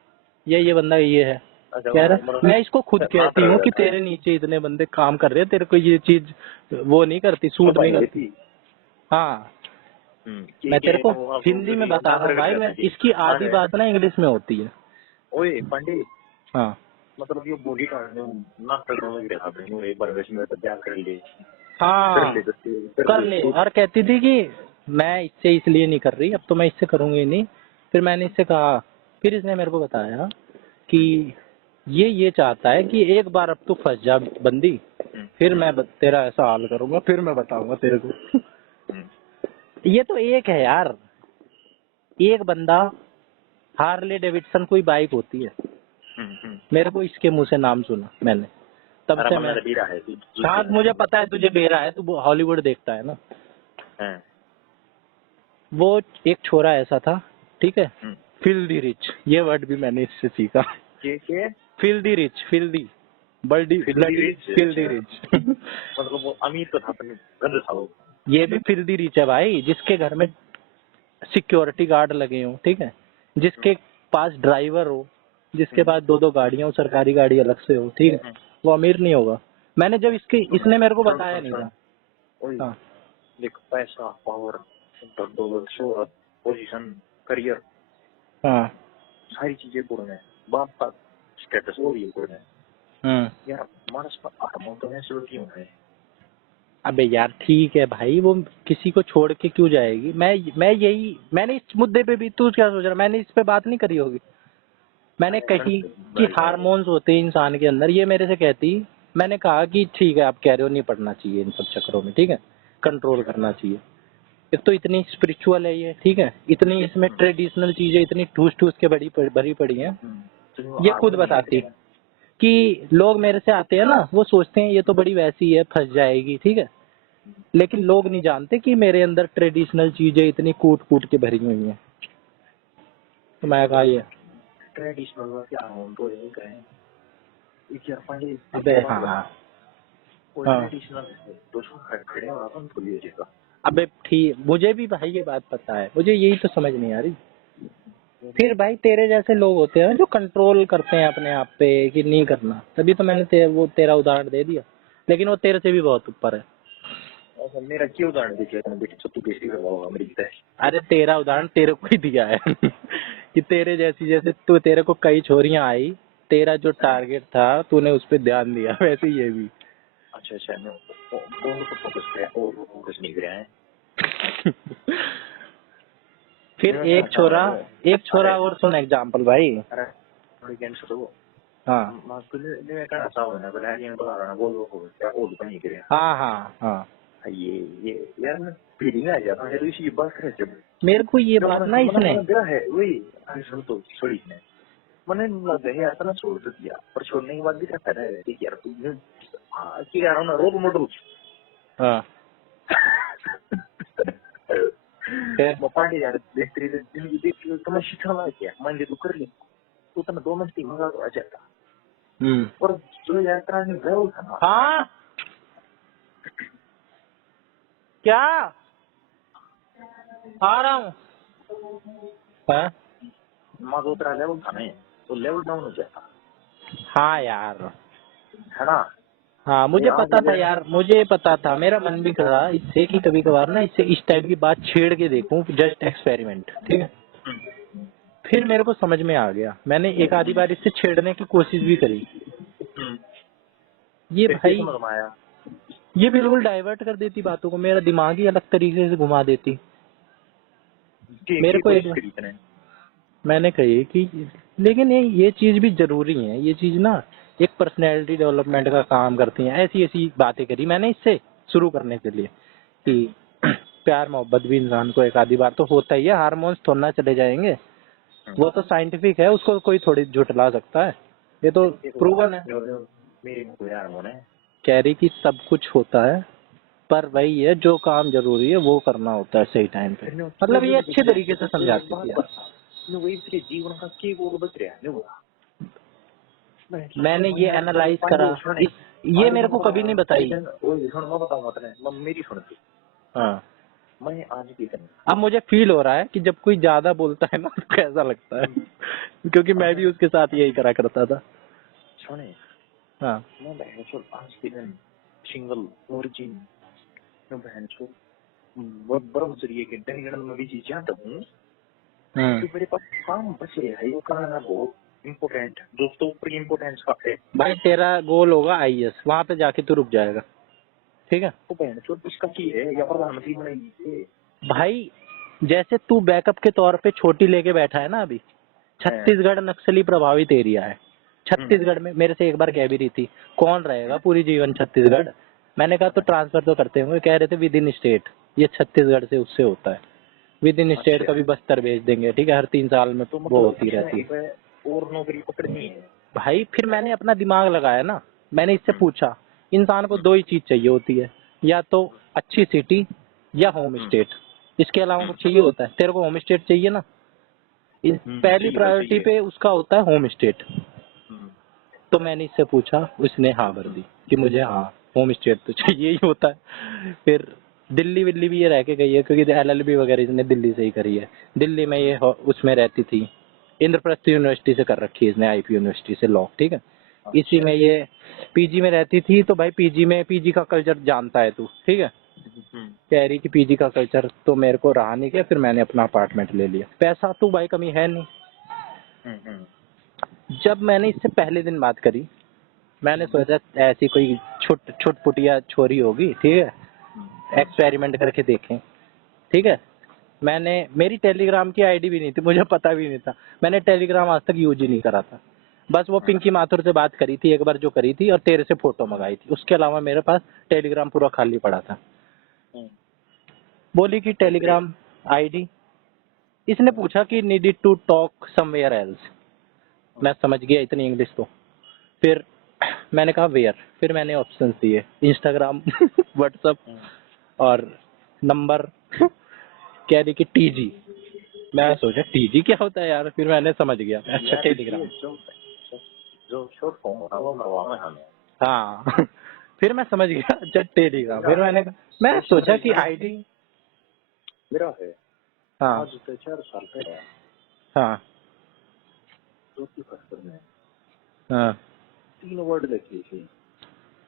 या ये बंदा ये है। कह रहा मैं इसको खुद कहती हूँ कि तेरे नीचे इतने बंदे काम कर रहे हैं, तेरे को ये चीज वो नहीं करती, सूट नहीं करती। हाँ मैं तेरे को हिंदी में बता रहा हूँ भाई, मैं इसकी आधी बात ना इंग्लिश में होती है। ओए पांडे, हाँ मतलब ये बॉडी कार्ड में नाश्ता करने के लिए एक बार वैसे में तो ध्यान कर ले। हाँ कर ले। और कहती थी कि मैं इससे इसलिए नहीं कर रही, अब तो मैं इससे करूंगी नहीं। फिर मैंने इससे कहा, फिर इसने मेरे को बताया कि ये चाहता है कि एक बार अब तू फंस जा बंदी, फिर मैं तेरा ऐसा हाल करूंगा, फिर मैं बताऊंगा तेरे को। ये तो एक है यार, एक बंदा, हार्ले डेविडसन कोई बाइक होती है, मेरे को इसके मुंह से नाम सुना मैंने, तब से मैं शायद मुझे पता है तुझे बेरा है, तू हॉलीवुड देखता है ना। वो एक छोरा ऐसा था, ठीक है, फिल्दी रिच, ये वर्ड भी मैंने इससे सीखा। Filthy rich, filthy bloody filthy rich मतलब वो अमीर तो था गंदा था वो। ये भी फिल्दी रिच है भाई, जिसके घर में सिक्योरिटी गार्ड लगे हो, ठीक है, जिसके पास ड्राइवर हो, जिसके पास 2-2 गाड़ियां हो, सरकारी गाड़ी अलग से हो, ठीक है, वो अमीर नहीं होगा। मैंने जब इसने मेरे को बताया नहीं था। हाँ देख, पैसा, पावर, दौलत, शोहरत, पोजीशन, करियर, हाँ सारी चीजें पूर्ण है, बाप का स्टेटस वो भी पूर्ण है यार। मानस पर आत्मा तो ऐसे क्यों है? अबे यार ठीक है भाई, वो किसी को छोड़ के क्यों जाएगी। मैंने इस मुद्दे पे भी, तू क्या सोच रहा, मैंने इस पे बात नहीं करी होगी। मैंने कही कि हार्मोन्स होते हैं इंसान के अंदर, ये मेरे से कहती, मैंने कहा कि ठीक है आप कह रहे हो नहीं पढ़ना चाहिए इन सब चक्करों में, ठीक है, कंट्रोल करना चाहिए। एक तो इतनी स्पिरिचुअल है ये, ठीक है, इतनी इसमें ट्रेडिशनल चीजें इतनी ठूस ठूस के भरी पड़ी हैं। ये खुद बताती कि लोग मेरे से आते हैं ना, वो सोचते हैं ये तो बड़ी वैसी है, फंस जाएगी, ठीक है, लेकिन लोग नहीं जानते कि मेरे अंदर ट्रेडिशनल चीजें इतनी कूट कूट के भरी हुई हैं। तो मैं कहा ये ट्रेडिशनल क्या हम तो ये कहें अबे हाँ अबे ठीक, मुझे भी भाई ये बात पता है, मुझे यही तो समझ नहीं आ रही। फिर भाई तेरे जैसे लोग होते हैं जो कंट्रोल करते हैं अपने आप पे कि नहीं करना, तभी तो मैंने वो तेरा उदाहरण दे दिया, लेकिन वो तेरे से भी बहुत ऊपर है। मेरा क्यों उदाहरण देखिए? अरे तेरा उदाहरण तेरे को ही दिया है कि तेरे जैसे तू, तेरे को कई छोरियां आई, तेरा जो टारगेट था तूने उस पर ध्यान दिया, वैसे ये भी। अच्छा फोकस नहीं किया है। फिर एक छोरा और सुन एग्जांपल भाई। हाँ हाँ ये यार मैं फीलिंग आ जाता है इसी बात है। जब मेरे को ये बात ना इसने है वही तो छोड़ी ने मैंने लगा है यार ना छोड़ दिया, पर छोड़ने के बाद भी रहता है कि यार तुमने कि यार ना रोल मॉडल। हाँ पांडे यार देख तुम्हें शिक्षण क्या मान ली तू कर ली, तू तो 2 मिनट मंगा तो आ जाता। और जो यात्रा ने गए था। हाँ क्या आ रहा हूँ मगोत्रा लेवल था नहीं तो लेवल डाउन हो जाता। हाँ यार है ना। हाँ मुझे पता था यार, मुझे पता था, मेरा मन भी कर रहा इससे कि कभी कभार ना इससे इस टाइप की बात छेड़ के देखूं, जस्ट एक्सपेरिमेंट, ठीक है। फिर मेरे को समझ में आ गया, मैंने एक आधी बार इससे छेड़ने की कोशिश भी करी। ये भाई ये बिल्कुल डाइवर्ट कर देती बातों को, मेरा दिमाग ही अलग तरीके से घुमा देती। मेरे को मैंने कही कि लेकिन ये चीज भी जरूरी है, ये चीज ना एक पर्सनैलिटी डेवलपमेंट का काम करती हैं। ऐसी बातें करी मैंने इससे शुरू करने के लिए कि प्यार मोहब्बत भी इंसान को एक आधी बार तो होता ही है, हार्मोन्स थोड़ा ना चले जाएंगे, वो तो साइंटिफिक है, उसको कोई थोड़ी झुठला सकता है, ये तो प्रूवन है। कह रही कि सब कुछ होता है, पर वही है जो काम जरूरी है वो करना होता है सही टाइम पे। मतलब ये अच्छे तरीके से समझाती थी। जीवन का की वो बच रहा है। मैंने ये एनालाइज करा, ये मेरे को कभी नहीं बताई। ओए सुन, मैं बताऊंगा तेने, मेरी सुन तू। हाँ, मैं आज भी तेने अब मुझे फील हो रहा है कि जब कोई ज्यादा बोलता है ना तो कैसा लगता है, क्योंकि मैं भी उसके साथ यही करा करता था। सुने, हाँ। मैं बहन चो आज भी तेने सिंगल ओरिजिन, मैं बहन चो ब्रह्मचर्य के दंगन में भी चीज जानता हूँ। तो मेरे पास काम बचे है, ये करना बहुत इम्पोर्टेंट, दोस्तों ऊपर इम्पोर्टेंस का है भाई तेरा गोल होगा IAS, वहां पे जाके तू रुक जाएगा, ठीक है। तो बहन चो इसका की है या प्रधानमंत्री बनाएगी भाई जैसे तू बैकअप के तौर पे छोटी लेके बैठा है ना अभी, छत्तीसगढ़ नक्सली प्रभावित एरिया है। छत्तीसगढ़ में मेरे से एक बार कह भी रही थी कौन रहेगा पूरी जीवन छत्तीसगढ़। मैंने कहा तो ट्रांसफर तो करते होंगे, कह रहे थे विद इन स्टेट, ये छत्तीसगढ़ से उससे होता है, विद इन स्टेट कभी बस्तर भेज देंगे, ठीक है, हर 3 साल में तो वो होती रहती है। और नौकरी पकड़नी है भाई फिर मैंने अपना दिमाग लगाया ना, मैंने इससे पूछा इंसान को 2 ही चीज चाहिए होती है, या तो अच्छी सिटी या होम स्टेट, इसके अलावा कुछ चाहिए होता है? तेरे को होम स्टेट चाहिए ना, पहली प्रायोरिटी पे उसका होता है होम स्टेट। तो मैंने इससे पूछा, उसने हाँ भर दी कि मुझे हाँ होम स्टेट तो चाहिए ही होता है। फिर दिल्ली विल्ली भी ये रह के गई है, क्योंकि LLB वगैरह इसने दिल्ली से ही करी है। दिल्ली में ये उसमें रहती थी, इंद्रप्रस्थ यूनिवर्सिटी से कर रखी है इसने, IP यूनिवर्सिटी से लॉ, ठीक है। इसी में ये PG में रहती थी, तो भाई PG का कल्चर जानता है तू, ठीक है। कह रही कि PG का कल्चर तो मेरे को रहा नहीं गया, फिर मैंने अपना अपार्टमेंट ले लिया। पैसा तो भाई कमी है नहीं। जब मैंने इससे पहले दिन बात करी, मैंने सोचा ऐसी कोई छुटपुटिया छोरी होगी, ठीक है, एक्सपेरिमेंट करके देखें, ठीक है। मैंने, मेरी टेलीग्राम की ID भी नहीं थी, मुझे पता भी नहीं था, मैंने टेलीग्राम आज तक यूज ही नहीं करा था। बस वो पिंकी माथुर से बात करी थी एक बार जो करी थी, और तेरे से फोटो मंगाई थी, उसके अलावा मेरे पास टेलीग्राम पूरा खाली पड़ा था। बोली कि टेलीग्राम ID, इसने पूछा कि needed to talk somewhere else, मैं समझ गया इतनी इंग्लिश तो। फिर मैंने कहा वेयर, फिर मैंने ऑप्शंस दिए, इंस्टाग्राम, व्हाट्सएप और नंबर। कह रही कि TG। मैं सोचा TG क्या होता है यार, फिर मैंने समझ गया, अच्छा टेलीग्राम। जो शॉर्ट फॉर्म होता है वो मरवाना है हमें। हाँ। फिर मैं समझ गया, अच्छा टेलीग्राम। फिर मैं सोचा कि ID मेरा है हाँ आज से 4 साल पहले हाँ चौथी फसल में हाँ 3 वर्ड लिखे थे।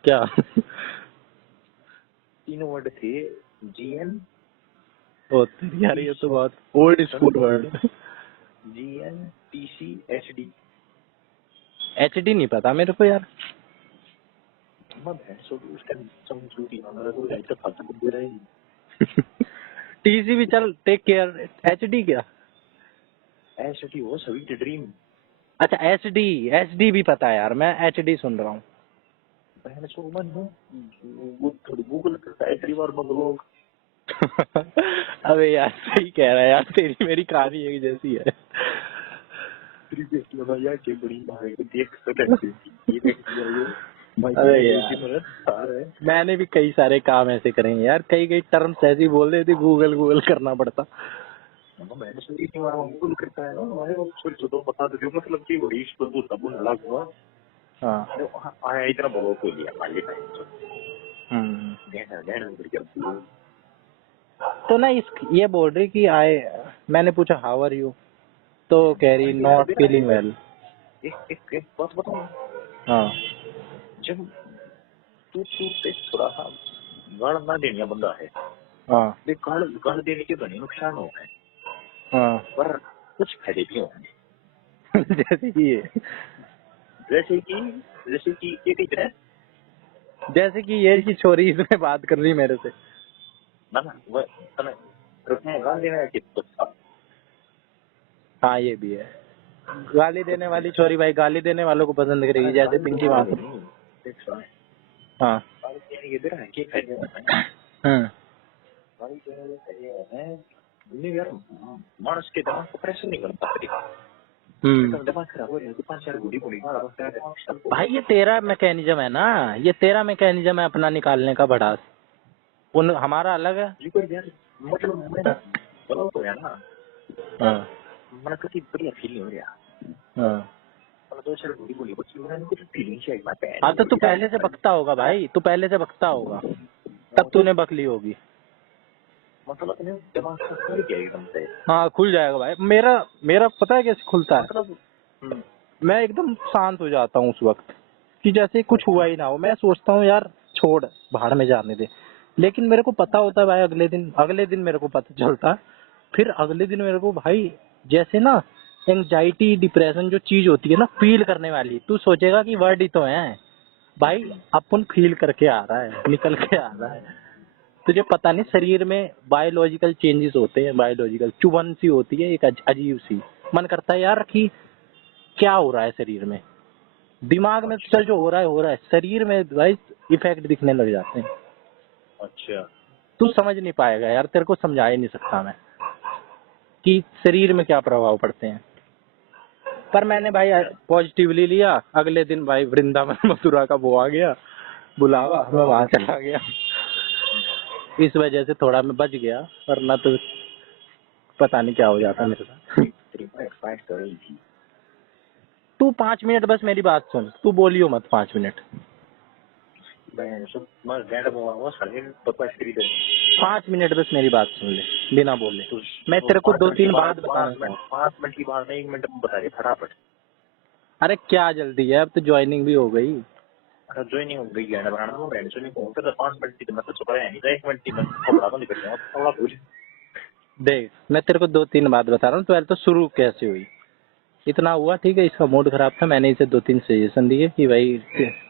क्या? 3 वर्ड थे, GN ओ तेरी यार, ये तो बहुत old school word. GN TC HD। HD नहीं पता मेरे को यार। मैं भैंसों की उसका समझूती हूँ, मेरे को लाइट का फालतू कुछ दे रहा है। TC भी चल, टेक केयर। HD क्या? HD वो सभी के ड्रीम। अच्छा SD भी पता है यार, मैं HD सुन रहा हूँ। भैंसों मन हूँ वो थोड़ी गूगल करता है कई बार मैं लोग। अबे यार सही कह रहा है यार, तेरी मेरी कहानी एक जैसी है। भैया की बड़ी भाई देख सकते ये देख ये भाई अरे यार मैंने भी कई सारे काम ऐसे करेंगे यार, कई टर्म्स ऐसी बोल रहे थे, गूगल करना पड़ता। मैंने सुनी थी वहाँ गूगल करता है ना, मैं वो सोच तो बता दो मतलब कि बड़ी इस पर तो तब लग हुआ। हाँ आया इतना बहुत हो लिया खाली टाइम तो ना ये बोल रही कि मैंने पूछा हाउ आर यू, तो कह रही नॉट फीलिंग वेल। एक बात बताऊं, हाँ जब तू पे थोड़ा सा गाड़ ना देने बंदा है, हाँ गाड़ देने के बने नुकसान हो है, हाँ। पर कुछ फायदे भी हो जैसे कि ये कही तरह, जैसे कि ये की छोरी इसमें बात कर रही मेरे से ना वो तने रुपये गाड़ देना है कि हाँ ये भी है, गाली देने वाली छोरी भाई गाली देने वालों को पसंद करेगी, जैसे पिंकी माथुर। हाँ ये दे रहा है कि फायदे यार मानस के दिमाग को प्रेशर नहीं करता दिमाग खराब हो जाए 5-4 गोली गोली भाई, ये तेरा मैकेनिज्म है ना, ये तेरा मैकेनिज्म है अपना निकालने का भड़ास, हमारा अलग है। यार मतलब मेरा गलत हो गया ना, हाँ मतलब कि बढ़िया फील नहीं हो रहा। हाँ हाँ तो तू पहले से बकता होगा भाई, तू पहले से बकता होगा, तब तूने बक ली होगी। मतलब दिमाग खुल गया एकदम से। हाँ खुल जाएगा भाई। मेरा मेरा पता है कैसे खुलता है, मतलब मैं एकदम शांत हो जाता हूँ उस वक्त कि जैसे कुछ हुआ ही ना हो। मैं सोचता हूँ यार छोड़, भाड़ में जाने दे। लेकिन मेरे को पता होता है भाई, अगले दिन मेरे को पता चलता है। फिर अगले दिन मेरे को भाई जैसे ना एंजाइटी डिप्रेशन जो चीज होती है ना फील करने वाली, तू सोचेगा कि वर्ड ही तो है भाई, अपन फील करके आ रहा है, निकल के आ रहा है। तुझे पता नहीं शरीर में बायोलॉजिकल चेंजेस होते हैं, बायोलॉजिकल चुभन सी होती है एक अजीब सी। मन करता है यार कि क्या हो रहा है शरीर में, दिमाग में चल जो हो रहा है शरीर में भाई इफेक्ट दिखने लग जाते हैं। अच्छा तू समझ नहीं पाएगा यार, तेरे को समझा ही नहीं सकता मैं कि शरीर में क्या प्रभाव पड़ते हैं। पर मैंने भाई पॉजिटिवली लिया। अगले दिन भाई वृंदावन मथुरा का वो आ गया बुलावा, मैं वहां चला गया। इस वजह से थोड़ा मैं बच गया, वरना तो पता नहीं क्या हो जाता मेरे साथ। तू 5 मिनट बस मेरी बात सुन, तू बोलियो मत 5 मिनट। 5 मिनट बस मेरी बात सुन ले बिना बोले। मैं तेरे को 2-3 बात बताऊंगा। 5 मिनट की बात नहीं, 1 मिनट में बता दे फटाफट। अरे क्या जल्दी है, अब तो ज्वाइनिंग भी हो गई। ज्वाइनिंग हो गई है बनाना वो फ्रेंड्स नहीं को तो 5 मिनट की मतलब चुप रहे नहीं, 1 मिनट की मैं थोड़ा तो निकल गया थोड़ा पूछ। देख मैं तेरे को 2-3 बात बता रहा हूँ। पहले तो शुरू कैसे हुई, इतना हुआ ठीक है। इसका मूड खराब था, मैंने इसे 2-3 सजेशन दिए कि भाई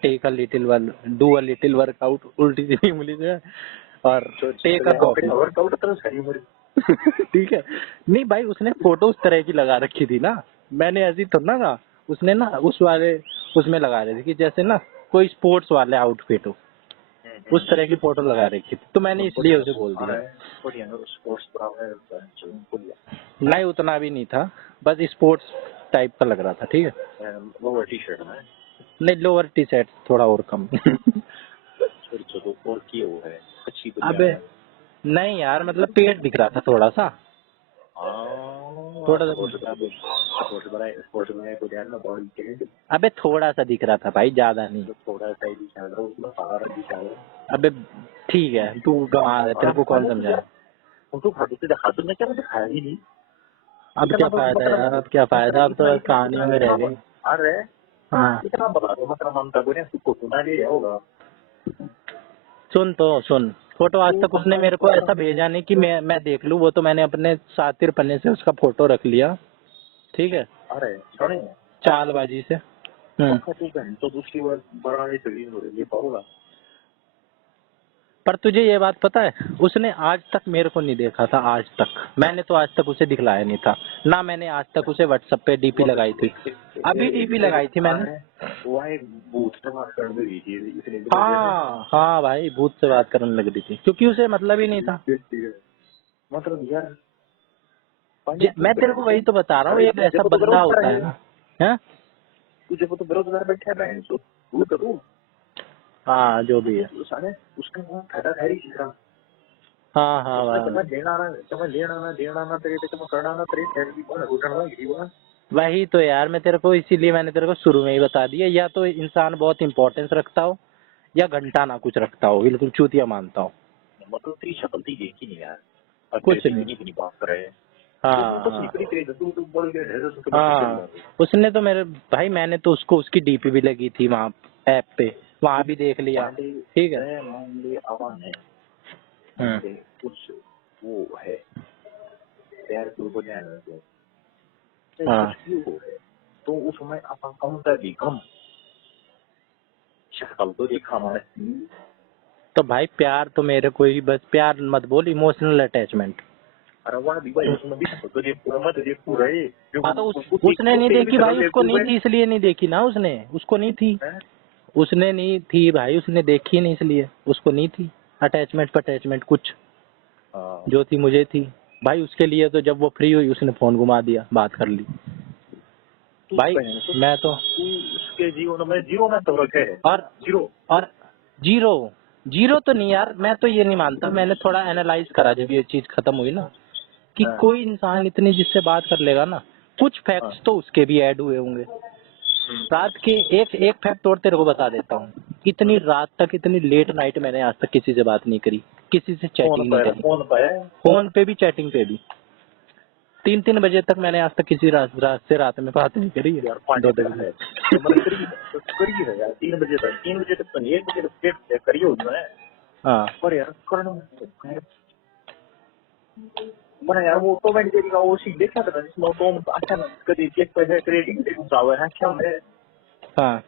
take a little do a little workout, उल्टी सीधी इंग्लिश है, और टेक अ वर्कआउट तो सही हो ठीक है। नहीं भाई उसने फोटो उस तरह की लगा रखी थी ना, मैंने ऐसी तो ना कहा। उसने ना उस वाले उसमें लगा रही थी कि जैसे ना कोई स्पोर्ट्स वाले आउटफिट हो, उस तरह की फोटो लगा रखी थी, तो मैंने इसलिए उसे बोल दिया। नहीं उतना भी नहीं था, बस स्पोर्ट्स टाइप का लग रहा था। ठीक है, लोअर टी शर्ट में नहीं लोअर टी शर्ट थोड़ा और कम। और की वो है अच्छी। अबे नहीं यार, मतलब पेट दिख रहा था थोड़ा सा, थोड़ा सा। अबे थोड़ा सा दिख रहा था भाई, ज्यादा नहीं। थोड़ा सा ही दिखा रहा हूँ। अबे ठीक है, तू गंवा दे, तेरे को कौन समझाए। दिखाया ही नहीं। अब क्या फायदा यार, अब क्या फायदा, अब तो बस कहानियों में रह गई। अरे हाँ इतना बता दो मतलब ममता को नहीं उसको सुना नहीं होगा। सुन, फोटो आज तक उसने मेरे को ऐसा भेजा नहीं कि मैं देख लूं। वो तो मैंने अपने सातिर पन्ने से उसका फोटो रख लिया, ठीक है। अरे सुने चालबाजी से। तो दूसरी बार बढ़ाने चली हो रही है। पर तुझे ये बात पता है, उसने आज तक मेरे को नहीं देखा था। आज तक मैंने तो आज तक उसे दिखलाया नहीं था ना। मैंने आज तक उसे व्हाट्सएप पे डीपी लगाई थी, अभी डीपी लगाई थी मैंने। भूत से बात करने लगी थी। हाँ भाई भूत से बात करने लग रही थी, क्योंकि उसे मतलब ही नहीं था। मतलब यार मैं तेरे को वही तो बता रहा हूँ, एक ऐसा बंदा होता है ना। तुझे वो तो बेरोजगार बैठा है बहन तो वो करूँ। हाँ जो भी है उसका फायदा है ही सीखा। हाँ वही तो यार, मैं तेरे को इसीलिए मैंने तेरे को शुरू में ही बता दिया। या तो इंसान बहुत इम्पोर्टेंस रखता हो, या घंटा ना कुछ रखता हो, बिल्कुल चूतिया मानता हो। मतलब तेरी शक्ल थी देखी नहीं यार, कुछ नहीं बात कर रहे हैं। हाँ उसने तो मेरे भाई, मैंने तो उसको उसकी डीपी भी लगी थी वहाँ ऐप पे, वहाँ भी देख लिया। ठीक है कुछ वो है यार तो उस समय अपन कम कर दी कम शक्ल तो देखा हमारे। तो भाई प्यार तो मेरे को ही, बस प्यार मत बोल, इमोशनल अटैचमेंट। अरे वाह भाई उसमें भी तो देखो मत देखो रहे। हाँ तो उसने नहीं देखी भाई, उसको नहीं थी इसलिए नहीं देखी ना। उसने उसको नहीं थी, उसने नहीं थी भाई, उसने देखी नहीं इसलिए उसको नहीं थी अटैचमेंट कुछ। जो थी मुझे थी भाई। उसके लिए तो जब वो फ्री हुई उसने फोन घुमा दिया, बात कर ली भाई। मैं तो उसके जीवन में जीरो में तो रखे और जीरो तो नहीं यार। मैं तो ये नहीं मानता, मैंने थोड़ा एनालाइज करा जब ये चीज खत्म हुई ना, कि कोई इंसान इतनी जिससे बात कर लेगा ना, कुछ फैक्ट्स तो उसके भी ऐड हुए होंगे। रात के एक एक फैक्ट और तेरे को बता देता हूँ। इतनी रात तक, इतनी लेट नाइट मैंने आज तक किसी से बात नहीं करी, किसी से चैटिंग नहीं करी। फोन पे भी, चैटिंग पे भी 3-3 बजे तक मैंने आज तक किसी रात में बात नहीं करी है। 2 दिन में 3 बजे तक तो नहीं, 1 बजे तक करिए उसमें। हाँ पर यार करना बना यार, वो कमेंट करेगा, वो सीख देखा था जिसमें तो अचानक कभी चेक पे क्रेडिट देखा हुआ है क्या है। हाँ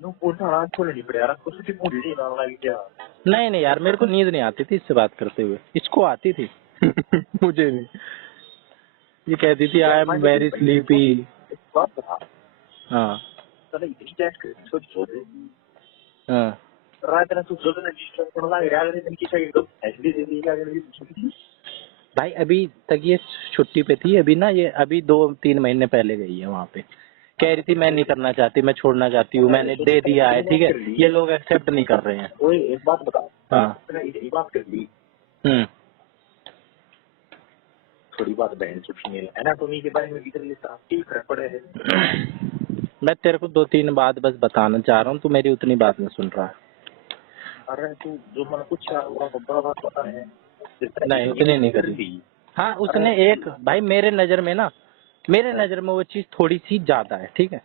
नो पूछा रात को नहीं पड़े यार, कुछ भी पूछ नहीं ना लगी क्या। नहीं यार, मेरे को नींद नहीं आती थी इससे बात करते हुए, इसको आती थी मुझे नहीं। ये कहती थी आई एम वेरी स्लीपी। बात बता। हाँ चलो इतनी चैट कर सोच हाँ रात ना तू सोच ना डिस्टर्ब करना यार, लेकिन किसी एकदम ऐसी दे क्या कर भाई अभी तक ये छुट्टी पे थी, अभी ना ये अभी 2-3 महीने पहले गई है वहाँ पे। कह रही थी मैं नहीं करना चाहती, मैं छोड़ना चाहती हूँ, मैंने दे दिया है, ठीक है, ये लोग एक्सेप्ट नहीं कर रहे हैं। ओए एक बात बता। हाँ एक बात कर ली। थोड़ी बात बहन से फीमेल एनाटॉमी के बारे में भी कर लेता, ठीक फर्क पड़े है। मैं तेरे को 2-3 बात बस बताना चाह रहा हूँ, तू मेरी उतनी बात नहीं सुन रहा। अरे तू जो मैंने कुछ बड़ा बात पता है नहीं उतनी नहीं करी। हाँ उसने एक भाई मेरे नजर में ना, मेरे नजर में वो चीज थोड़ी सी ज्यादा है, ठीक है।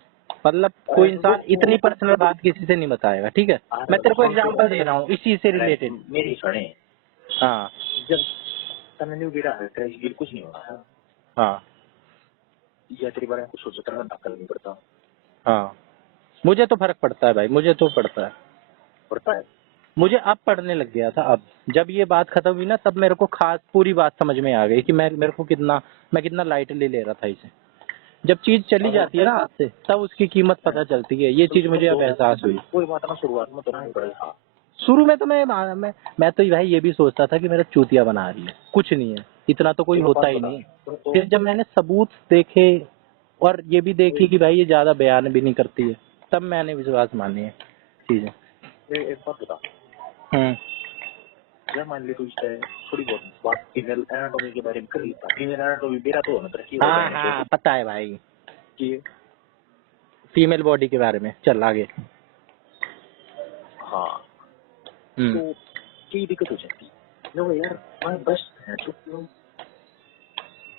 मतलब कोई इंसान इतनी पर्सनल बात किसी से नहीं बताएगा, ठीक है। मैं तेरे को एग्जांपल दे रहा हूँ इसी से रिलेटेड। मेरी सुने। हाँ जब तन्ने गिरा है क्रैश कुछ नहीं होगा। हाँ या तेरे बारे में कुछ सोचता है, अकल नहीं पड़ता। हाँ मुझे तो फर्क पड़ता है भाई, मुझे तो पड़ता है। मुझे अब पढ़ने लग गया था। अब जब ये बात खत्म हुई ना, तब मेरे को खास पूरी बात समझ में आ गई कि मेरे को मैं कितना लाइटली ले रहा था इसे। जब चीज चली जाती है ना हाथ से, तब उसकी कीमत पता चलती है। ये चीज मुझे अब एहसास हुई। कोई बात ना, शुरुआत में तो नहीं पड़ेगा। शुरू में तो मैं तो भाई ये भी सोचता था कि मेरा चूतिया बना रही है, कुछ नहीं है, इतना तो कोई होता ही नहीं। फिर जब मैंने सबूत देखे और ये भी देखी कि भाई ये ज्यादा बयान भी नहीं करती है, तब मैंने विश्वास मानी है चीजें। एक बात बता। जब मान ली तू थोड़ी बहुत बात फीमेल एनाटॉमी के बारे में कर लेता, फीमेल एनाटॉमी मेरा तो होना तरक्की होता है। हाँ पता है भाई कि फीमेल बॉडी के बारे में। चल आगे। हाँ तो क्या दिक्कत हो जाती है यार। मैं बस है तो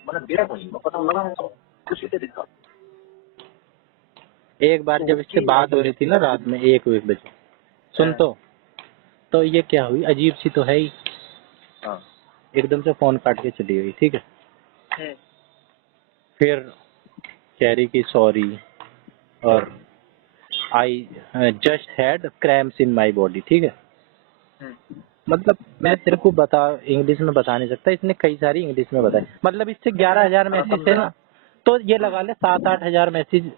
मतलब मेरा कोई पता लगा है तो कुछ इतने दिखा। एक बार जब इससे बात हो रही थी ना रात में 1 बजे, सुन तो ये क्या हुई, अजीब सी तो है ही। हाँ एकदम से फोन काट के चली गई, ठीक है। फिर कह रही कि सॉरी और I just had cramps in my body, ठीक है। मतलब मैं तेरे को इंग्लिश में बता नहीं सकता, इसने कई सारी इंग्लिश में बताई। मतलब इससे 11,000 मैसेज थे ना, तो ये लगा ले 7-8 हजार मैसेज,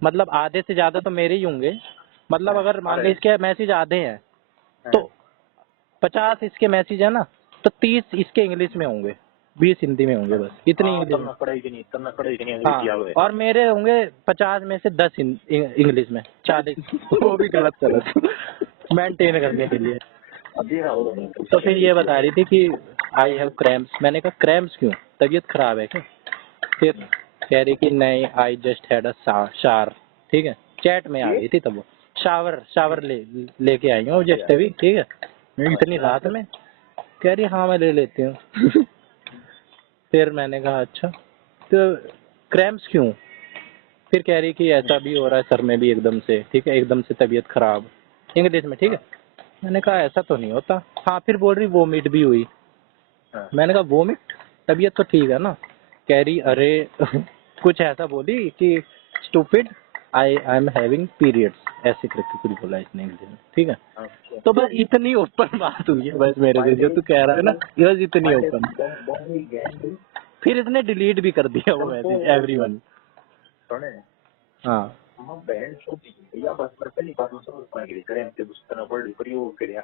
मतलब आधे से ज्यादा तो मेरे ही होंगे। मतलब अगर मान ले इसके मैसेज आधे हैं तो 50 इसके मैसेज है ना, तो 30 इसके इंग्लिश में होंगे, 20 हिंदी में होंगे, बस इतनी इंग्लिश। हाँ और मेरे होंगे 50 में से 10 इंग्लिश में, 40 वो भी गलत मेंटेन करने के लिए। तो फिर ये बता रही थी कि आई हैव क्रैम्प्स। मैंने कहा क्रैम्प्स क्यों, तबीयत खराब है क्या? फिर कह रही कि नहीं I just had a shower, ठीक है। चैट में आ गई थी तब वो, शावर लेके आई हूँ जस्ट अभी, ठीक है। इतनी रात में कह रही हाँ मैं ले लेती हूँ फिर मैंने कहा अच्छा तो क्रैम्प्स क्यों? फिर कह रही कि ऐसा भी हो रहा है सर में भी एकदम से, ठीक है, एकदम से तबीयत खराब, इंग्लिश में, ठीक है। मैंने कहा ऐसा तो नहीं होता। हाँ फिर बोल रही वोमिट भी हुई। मैंने कहा वोमिट, तबीयत तो ठीक है ना? कह रही अरे कुछ ऐसा बोली कि stupid I am having periods, ऐसे करके कुछ बोला इसने इंग्लिश में, ठीक है। तो बस इतनी ओपन बात हुई है बस मेरे से, जो तू कह रहा है ना, बस इतनी ओपन। फिर इसने डिलीट भी कर दिया वो मैसेज एवरीवन। हाँ बहन छोटी भैया बस पर पहली बात में समझ पा गई करें ते दूसरा बड़ी प्रयोग करिया।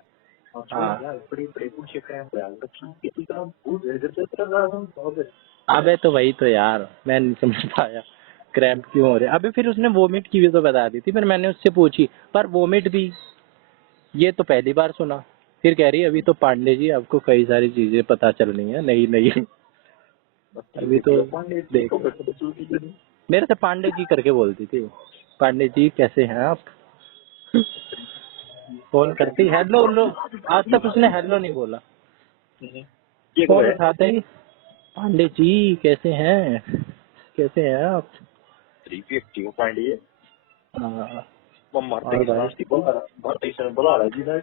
हाँ बड़ी कुछ करें यार तो कि तू इतना भूल जैसे तरह। अबे तो वही तो यार मैं नहीं समझ पाया क्रैम्प क्यों हो रहे। अबे फिर उसने वोमिट की भी तो बता दी थी, फिर मैंने उससे पूछी, पर वोमिट भी ये तो पहली बार सुना। फिर कह रही अभी तो पांडे जी आपको कई सारी चीजें पता चलनी है, नहीं अभी तो देखो। मेरे से पांडे जी करके बोलती थी। पांडे जी कैसे हैं आप? फोन करती हेलो लो, आज तक उसने हेलो नहीं बोला। ये फोन है उठाते ही पांडे जी कैसे हैं, कैसे हैं आप? 350 पांडे हाँ, वो मरते और ही भाई समझती मरते ही समझ बुला रहा जी ना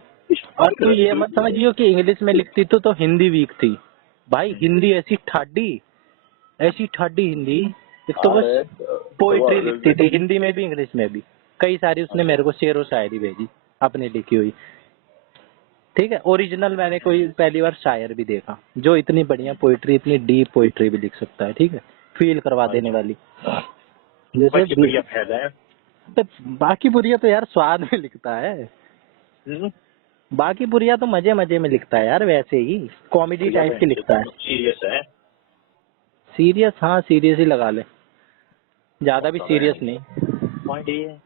और तू ये मत समझियो कि इंग्लिश में लिखती तो हिंदी वीक थी। भाई हिंदी ऐसी ठाडी हिंदी। एक तो बस पोइट्री लिखती थी हिंदी में भी इंग्लिश में भी। कई सारी उसने मेरे को शेर व शायरी भेजी अपने लिखी हुई। ठीक है, ओरिजिनल मैंने कोई पहली बार शायर भी देखा जो इतनी बढ़िया पोइट्री, इतनी डीप पोइट्री भी लिख सकता है। ठीक है, फील करवा देने वाली। जैसे बढ़िया फैला है। तो बाकी बुरिया तो यार स्वाद में लिखता है। बाकी बुरिया तो मजे मजे में लिखता है यार, वैसे ही कॉमेडी टाइप की लिखता है। सीरियस है। सीरियस, हाँ सीरियस ही लगा ले, ज्यादा भी सीरियस नहीं। पॉइंट ये है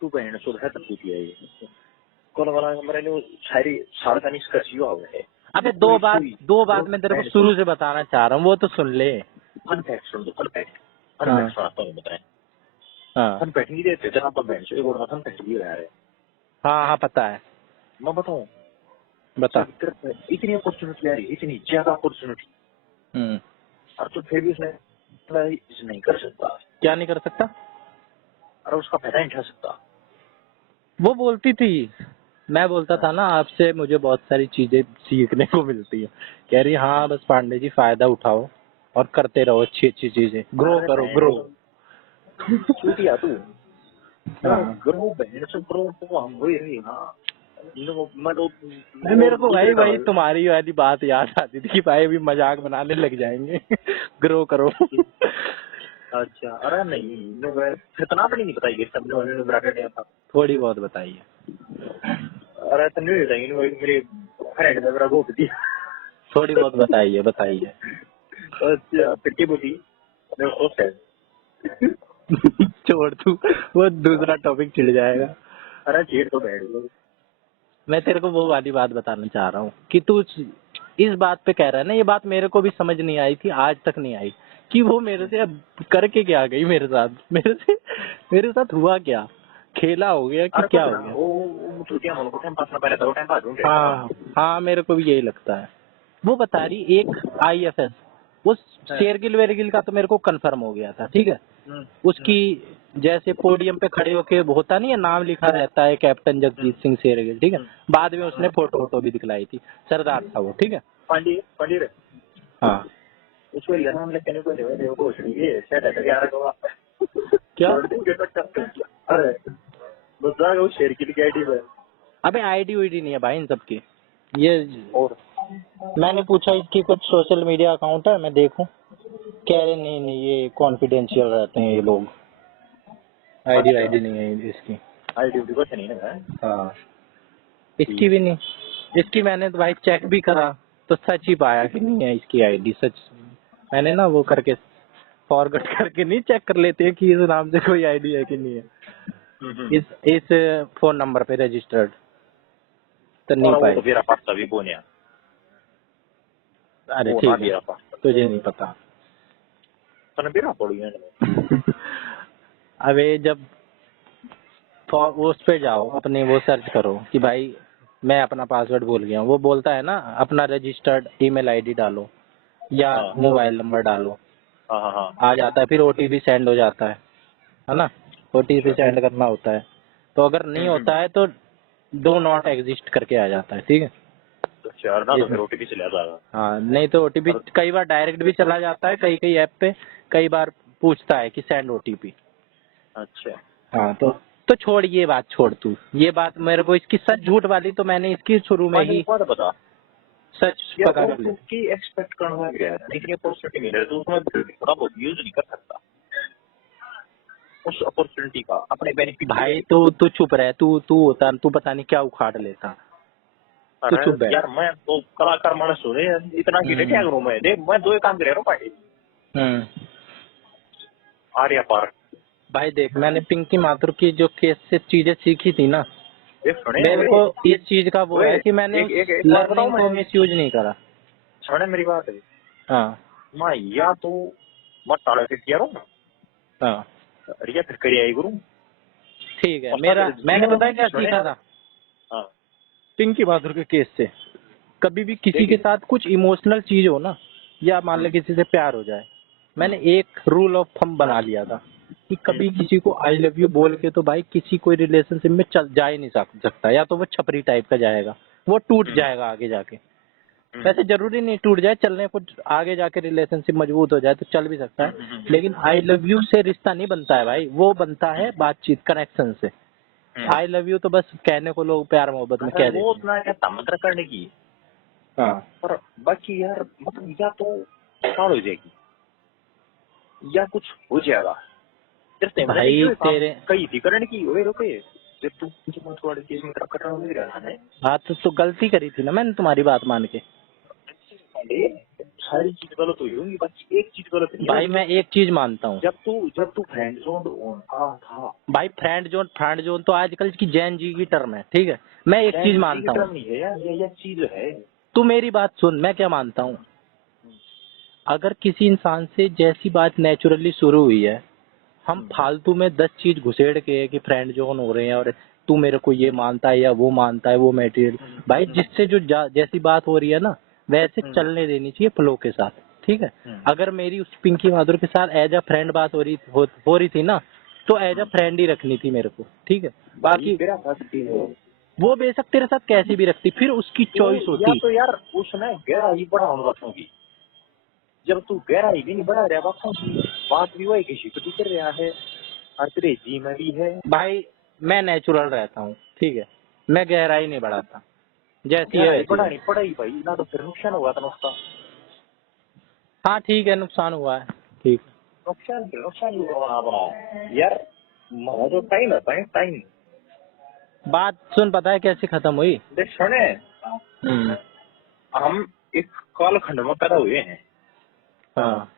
तू बहन सुधा तक पूछी है ये कौन वाला हमारे लिए शायरी साढ़े इसका सीओ आ गया है। अबे दो बात मैं तेरे को शुरू से बताना चाह रहा हूँ, वो तो सुन ले। अनफैक्ट सुन दो, अनफैक्ट सुनाता हूँ बताएं। हाँ अनफैक्ट नहीं देते जरा पर बहन से एक और अनफैक्ट भी रहा है। हाँ हाँ पता है, मैं बताऊँ बता। इतनी अपॉर्चुनिटी आ रही, इतनी ज्यादा अपॉर्चुनिटी और तो फिर भी उसने नहीं कर सकता। क्या नहीं कर सकता? और उसका फायदा नहीं उठा सकता। वो बोलती थी, मैं बोलता था ना आपसे मुझे बहुत सारी चीजें सीखने को मिलती है। कह रही हाँ बस पांडे जी फायदा उठाओ और करते रहो अच्छी अच्छी चीजें, ग्रो करो ग्रो। छूटिया तू हाँ ग्रो बहन से ग्रो तो हम वही रही। हाँ मैं तो मेरे को भाई तुम्हारी वाली बात याद आती थी कि भाई अभी मजाक बनाने लग जाएंगे। ग्रो करो। अच्छा अरे नहीं इतना तो नहीं बताइए सब ब्रैकेट था। थोड़ी बहुत बताइए। अरे तो नहीं बताइए मेरे फ्रेंड ने मेरा वो दिया। थोड़ी बहुत बताइए बताइए। अच्छा पिट्टी बुटी छोड़ तू, वो दूसरा टॉपिक छिड़ जाएगा। अरे चीट तो बैठ गई। मैं तेरे को वो वाली बात बताना चाह रहा हूँ कि तू इस बात पे कह रहा है ना, ये बात मेरे को भी समझ नहीं आई थी, आज तक नहीं आई कि वो मेरे से अब करके क्या गई मेरे साथ, मेरे साथ हुआ क्या, खेला हो गया कि क्या हो गया। हाँ हाँ मेरे को भी यही लगता है। वो बता रही एक IFS, उस शेरगिल वेरगिल का तो मेरे को कंफर्म हो गया था। ठीक है, उसकी जैसे पोडियम पे खड़े होके होता नहीं है नाम लिखा रहता है कैप्टन जगजीत सिंह शेरगिल। ठीक है, बाद में उसने फोटो भी दिखलाई थी, सरदार था वो। ठीक है पांडे हाँ उसको नाम लिखने को क्या? अरे वो शेरगिल की आईडी है। अबे आईडी उईडी नहीं है भाई इन सबकी। ये और मैंने पूछा इसकी कुछ सोशल मीडिया अकाउंट है, मैं देखूं, कह रहे नहीं नहीं ये कॉन्फिडेंशियल रहते हैं ये लोग, आईडी नहीं है इसकी। आईडी कुछ नहीं है। हाँ इसकी भी नहीं, इसकी मैंने तो भाई चेक भी करा तो सच ही पाया कि नहीं है इसकी आईडी। सच मैंने ना वो करके फॉरवर्ड करके नहीं चेक कर लेते हैं कि इस नाम से कोई आईडी है कि नहीं है, इस फोन नंबर पे रजिस्टर्ड तो नहीं पाए। मेरा पास भी कौन है? अरे ठीक है तुझे नहीं पता। अबे जब उस पे जाओ अपने वो सर्च करो कि भाई मैं अपना पासवर्ड भूल गया हूँ, वो बोलता है ना अपना रजिस्टर्ड ईमेल आईडी डालो या मोबाइल नंबर डालो, आ जाता है। फिर OTP सेंड हो जाता है ना, OTP सेंड करना होता है। तो अगर नहीं होता है तो डू नॉट एग्जिस्ट करके आ जाता है। ठीक है, OTP चला जाएगा। हाँ नहीं तो OTP कई बार डायरेक्ट भी चला जाता है, कई ऐप पे कई बार पूछता है कि सेंड OTP। अच्छा हाँ तो छोड़ ये बात, छोड़ तू ये बात मेरे को इसकी सच झूठ वाली तो मैंने इसकी शुरू में ही बता सच पता कर लिया कि एक्सपेक्ट करना है लेकिन अपॉर्चुनिटी मिल रही है तो उसमें थोड़ा बहुत यूज नहीं कर सकता उस अपॉर्चुनिटी का अपने बेनिफिट। भाई तू चुप रह, तू होता तू पता नहीं क्या उखाड़ लेता। तू चुप बैठ यार मैं तो कलाकार मानस हो रहे इतना गिरे क्या करूं मैं देख मैं 2 काम कर रहा हूं पार्टी आर्या पार्क। भाई देख मैंने पिंकी माथुर की जो केस से चीजें सीखी थी ना, मेरे को इस चीज का वो है कि मैंने लर्निंग को मिसयूज नहीं करा। सुने मेरी बात है। हाँ मैं या तो मैं टाला फिट किया हूँ। हाँ या फिर करिए आई गुरु। ठीक है, मेरा मैंने पता है क्या सीखा था हाँ पिंकी बहादुर के केस से। कभी भी किसी के साथ कुछ इमोशनल चीज हो ना, या मान लो किसी से प्यार हो जाए, मैंने एक रूल ऑफ थंब बना लिया था कि कभी किसी को आई लव यू बोल के तो भाई किसी कोई रिलेशनशिप में चल जा ही नहीं सकता। या तो वो छपरी टाइप का जाएगा, वो टूट जाएगा आगे जाके। वैसे जरूरी नहीं टूट जाए, चलने को आगे जाके रिलेशनशिप मजबूत हो जाए तो चल भी सकता है, लेकिन आई लव यू से रिश्ता नहीं बनता है भाई, वो बनता है बातचीत कनेक्शन से। आई लव यू तो बस कहने को लोग प्यार मोहब्बत में कह देते हैं, वो उतना क्या मंत्र करने की। हाँ पर बाकी यार मतलब या तो साल हो जाएगी या कुछ हो जाएगा। भाई तेरे कई थी करने की ओए रुके जब तू थोड़ा केस में कर रहा नहीं रहा है। हाँ तो गलती करी थी ना मैंने तुम्हारी बात मान के। सारी चीज गलत हुई होंगी, बस एक चीज गलत नहीं। भाई मैं एक चीज मानता हूँ, जब तू फ्रेंड जोन था भाई फ्रेंड जोन तो आजकल की जैन जी की टर्म है, ठीक है। मैं एक चीज मानता हूँ, ये चीज है। तू मेरी बात सुन, मैं क्या मानता हूँ, अगर किसी इंसान से जैसी बात नेचुरली शुरू हुई है, हम फालतू में 10 चीज घुसेड़ के कि फ्रेंड जोन हो रहे हैं और तू मेरे को ये मानता है या वो मानता है, वो मटेरियल भाई जिससे जो जैसी बात हो रही है ना वैसे चलने देनी चाहिए फ्लो के साथ, ठीक है। अगर मेरी उस पिंकी बहादुर के साथ एज अ फ्रेंड बात हो रही थी ना, तो एज अ फ्रेंड ही रखनी थी मेरे को, ठीक है। बाकी वो बेशक तेरे साथ कैसी भी रखती, फिर उसकी चॉइस होती। तो यार उसने गहराई बढ़ाने बच्चों की, जब तू गहराई भी नहीं बढ़ा रहा बच्चों की बात भी वही किसी को कर रहा है और तेरे जी में भी है। भाई मैं नेचुरल रहता हूँ, ठीक है, मैं गहराई नहीं बढ़ाता, जैसी है बढ़ानी पड़ेगी भाई, ना तो फिर नुकसान होगा था उसका। हाँ ठीक है, नुकसान हुआ है, ठीक नुकसान हुआ यार। जो टाइम है टाइम बात सुन, पता है कैसे खत्म हुई? देख सुने, हम एक कालखंड में पैदा हुए हैं। हाँ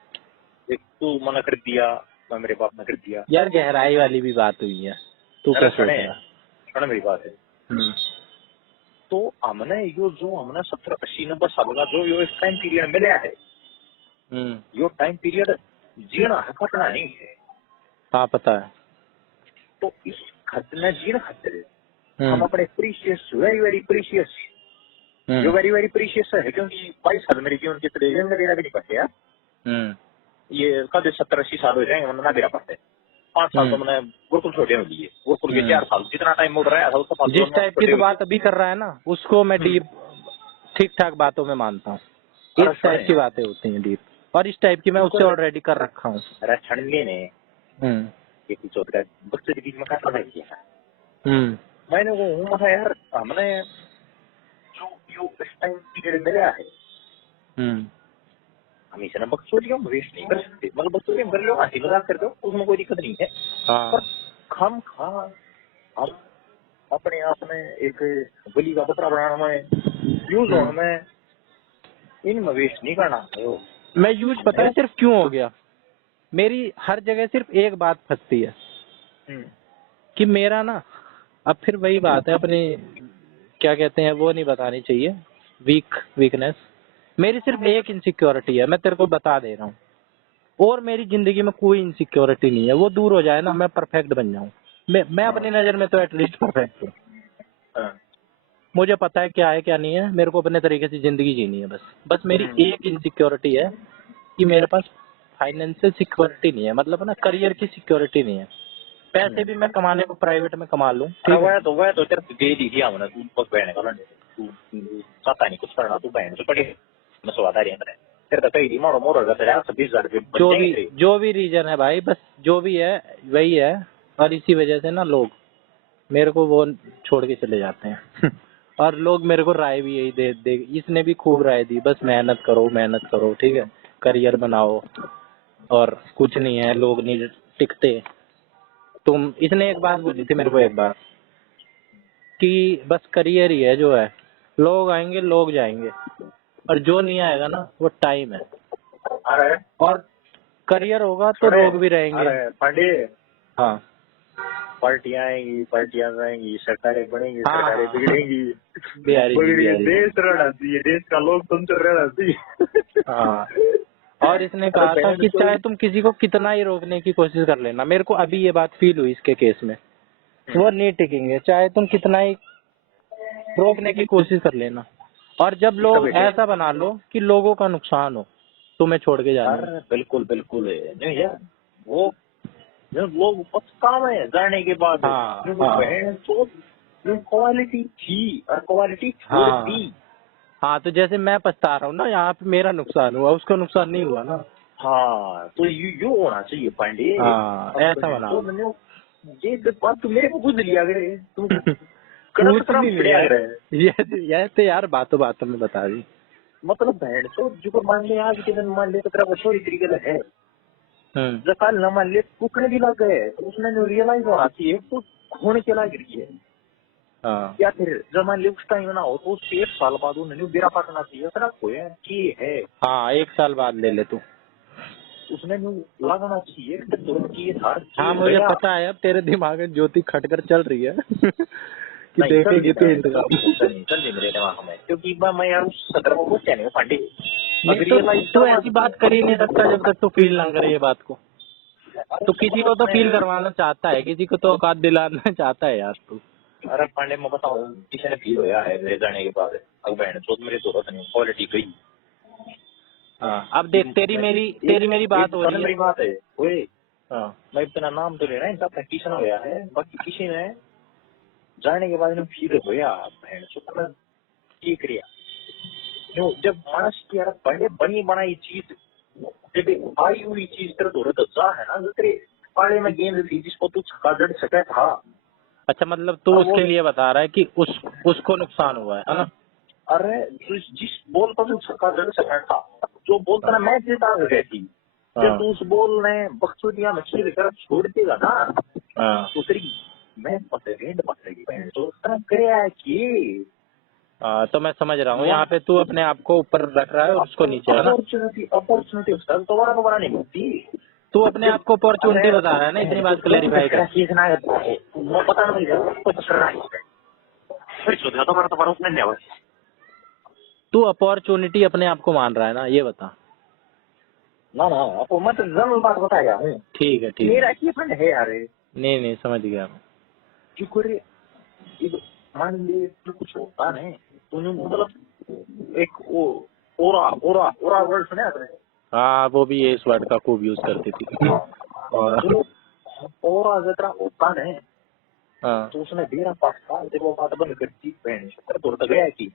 एक तू मना कर दिया, मैं मेरे बाप ने कर दिया यार, गहराई वाली भी बात हुई है, तू क्या सोच रहा? सुने मेरी बात है। तो हमने जो हमने 70 80 90 साल का जो यो टाइम पीरियड मिला है, यो टाइम पीरियड जीना है, कटना नहीं है। हाँ पता है। तो इस खतने जीना खाते हम अपने प्रीशियस, वेरी वेरी प्रीशियस, जो वेरी वेरी प्रीशियस है, क्योंकि 22 साल मेरे जीवन के लिए मेरा भी नहीं पड़ते यार। ये कद 70 80 साल हो जाएंगे मैंने ना मेरा पड़ते। 5 साल तो मैंने गुरुकुल छोटे हो लिए, गुरुकुल के 4 साल जितना टाइम मुड़ रहा था उसका जिस टाइप की तो बात अभी कर रहा है ना, उसको मैं डीप ठीक ठाक बातों में मानता हूँ। इस टाइप की बातें होती हैं डीप, और इस टाइप की मैं उससे ऑलरेडी कर रखा हूँ। अरे छड़ने ने किसी चौथ का बच्चे के बीच में क्या करना किया। मैंने वो हूँ यार, हमने जो इस टाइम पीरियड मिला है, हमेशा ना बकचोदियों में वेस्ट नहीं कर सकते। मतलब बकचोदियों कर लो, हंसी मजाक कर दो, उसमें कोई दिक्कत नहीं है। पर हम अपने आप में एक बलि का बकरा बनाना में यूज होने में इनमें वेस्ट नहीं करना। मैं यूज पता है सिर्फ क्यों हो गया, मेरी हर जगह सिर्फ एक बात फंसती है कि मेरा ना, अब फिर वही बात है अपनी क्या कहते हैं वो नहीं बतानी चाहिए, वीकनेस। मेरी सिर्फ एक इनसिक्योरिटी है, मैं तेरे को बता दे रहा हूँ, और मेरी जिंदगी में कोई इनसिक्योरिटी नहीं है। वो दूर हो जाए ना, मैं परफेक्ट बन जाऊँ। मैं अपनी नजर में तो एटलीस्ट परफेक्ट हूँ। मुझे पता है क्या है क्या नहीं है, मेरे को अपने तरीके से जिंदगी जीनी है। बस मेरी एक इनसिक्योरिटी है कि मेरे पास फाइनेंशियल सिक्योरिटी नहीं है, मतलब ना करियर की सिक्योरिटी नहीं है। पैसे भी मैं कमाने को प्राइवेट में कमा लूँ, वह तो तेरे दे दी थी हमने, तू बस बहन का तू पता नहीं कुछ करना, तू बहन से पढ़े मैं स्वाद आ रही है तेरे तो कई मोड़ मोड़ होगा तेरा 26,000 जो भी रीजन है भाई, बस जो भी है वही है। और इसी वजह से ना लोग मेरे को वो छोड़ के चले जाते हैं और लोग मेरे को राय भी यही दे इसने भी खूब राय दी, बस मेहनत करो, ठीक है, करियर बनाओ, और कुछ नहीं है, लोग नहीं टिकते। तुम इसने एक बात बोली थी मेरे को, एक बार कि बस करियर ही है जो है, लोग आएंगे लोग जाएंगे, और जो नहीं आएगा ना वो टाइम है। और करियर होगा तो लोग भी रहेंगे। पांडे, हाँ पार्टियां आएंगी, पार्टियां आएंगी, सरकारें बनेंगी, सरकारें बिगड़ेंगी, बिहारी देश रहना चाहिए, देश का लोकतंत्र रहना चाहिए। और इसने कहा था कि चाहे तुम किसी को कितना ही रोकने की कोशिश कर लेना, मेरे को अभी ये बात फील हुई इसके केस में, वो नहीं टिकेंगे चाहे तुम कितना ही रोकने की कोशिश कर लेना। और जब लोग ऐसा बना लो कि लोगों का नुकसान हो तुम्हें छोड़ के जाने। बिल्कुल बिल्कुल नहीं यार, वो लोग पछतावे है जाने के बाद। हाँ, बहन तो क्वालिटी थी और क्वालिटी थी। हाँ तो जैसे मैं पछता रहा हूँ ना, यहाँ पे मेरा नुकसान हुआ, उसका नुकसान नहीं हुआ ना। हाँ तो यू होना चाहिए पांडे। हाँ ऐसा बना तो मैंने ये बात तो मेरे को बुझ लिया करे तुम कुछ नहीं लिया ये तो यार बातों बातों में बता दी। मतलब बहन तो जो मान ले आज के दिन मान ले तो तेरा बच्चों तरीके से है, जब कल न मान ले टूटने भी लग गए तो उसने जो रियलाइज होना चाहिए तो होने के लायक है। या फिर जब मान ले उस टाइम ना हो तो उससे 1 साल बाद उन्होंने बेरा पाटना चाहिए तेरा कोई है। हाँ 1 साल बाद ले ले तू, उसने लगाना चाहिए कि हाँ मुझे पता है अब तेरे दिमाग में ज्योति खटकर चल रही है कि देखेगी तो इंतजाम चल मेरे दिमाग में, क्योंकि मैं यार उस 17 को कुछ कहने पांडे तो ऐसी बात कर ही नहीं सकता जब तक तू फील ना करे ये बात को। तो किसी को तो फील करवाना चाहता है, किसी को तो औकात दिलाना चाहता है यार तू। अरे पांडे मैं बताऊँ किसी ने फील होया है ले जाने के बाद, अब बहन तो मेरे जरूरत नहीं क्वालिटी गई। हाँ अब देख तेरी मेरी बात हो रही है। मेरी बात है ओए, मैं इतना नाम तो लेना इनका प्रैक्टिशन हो गया है, बाकी किसी ने जाने के बाद फील होया बहन तो ये क्रिया क्यों जब मानस की यार पहले बनी बनाई चीज जब आई हुई चीज तेरे दौरे तो जा है ना, तेरे पाले में गेंद थी जिसको तू छक्का जड़ सका था। अच्छा मतलब तू उसके लिए बता रहा है कि उसको नुकसान हुआ है ना? अरे जिस बॉल पर तू छक्का जड़ सका था, जो बॉल तेरा मैच जीता गई थी, जब तू उस बॉल ने बख्शुदिया मछली की तरफ छोड़ देगा ना तो तेरी मैच पकड़ेगी तो तरह क्रिया है कि तो मैं समझ रहा हूँ, यहाँ पे तू अपने आप को ऊपर रख रहा है और उसको नीचे, है ना? अपॉर्चुनिटी उसका दोबारा नहीं मिलती। तू अपने आप को अपॉर्चुनिटी बता रहा है ना, इतनी बात क्लैरिफाई कर। पता नहीं तू अपॉर्चुनिटी अपने आप को मान रहा है ना, ये बता ना आपको मैं तो जरूर बात बताया। ठीक है मेरा की फंड है यार। नहीं समझ गया मैं मान ले तो कुछ होता नहीं तूने मतलब एक ओरा वर्ड सुना आपने? हाँ वो भी इस वर्ड का खूब यूज करती थी। ओरा जरा होता नहीं तो उसने डेरा पास था जब वो बात बंद करती बहन तो तक गया कि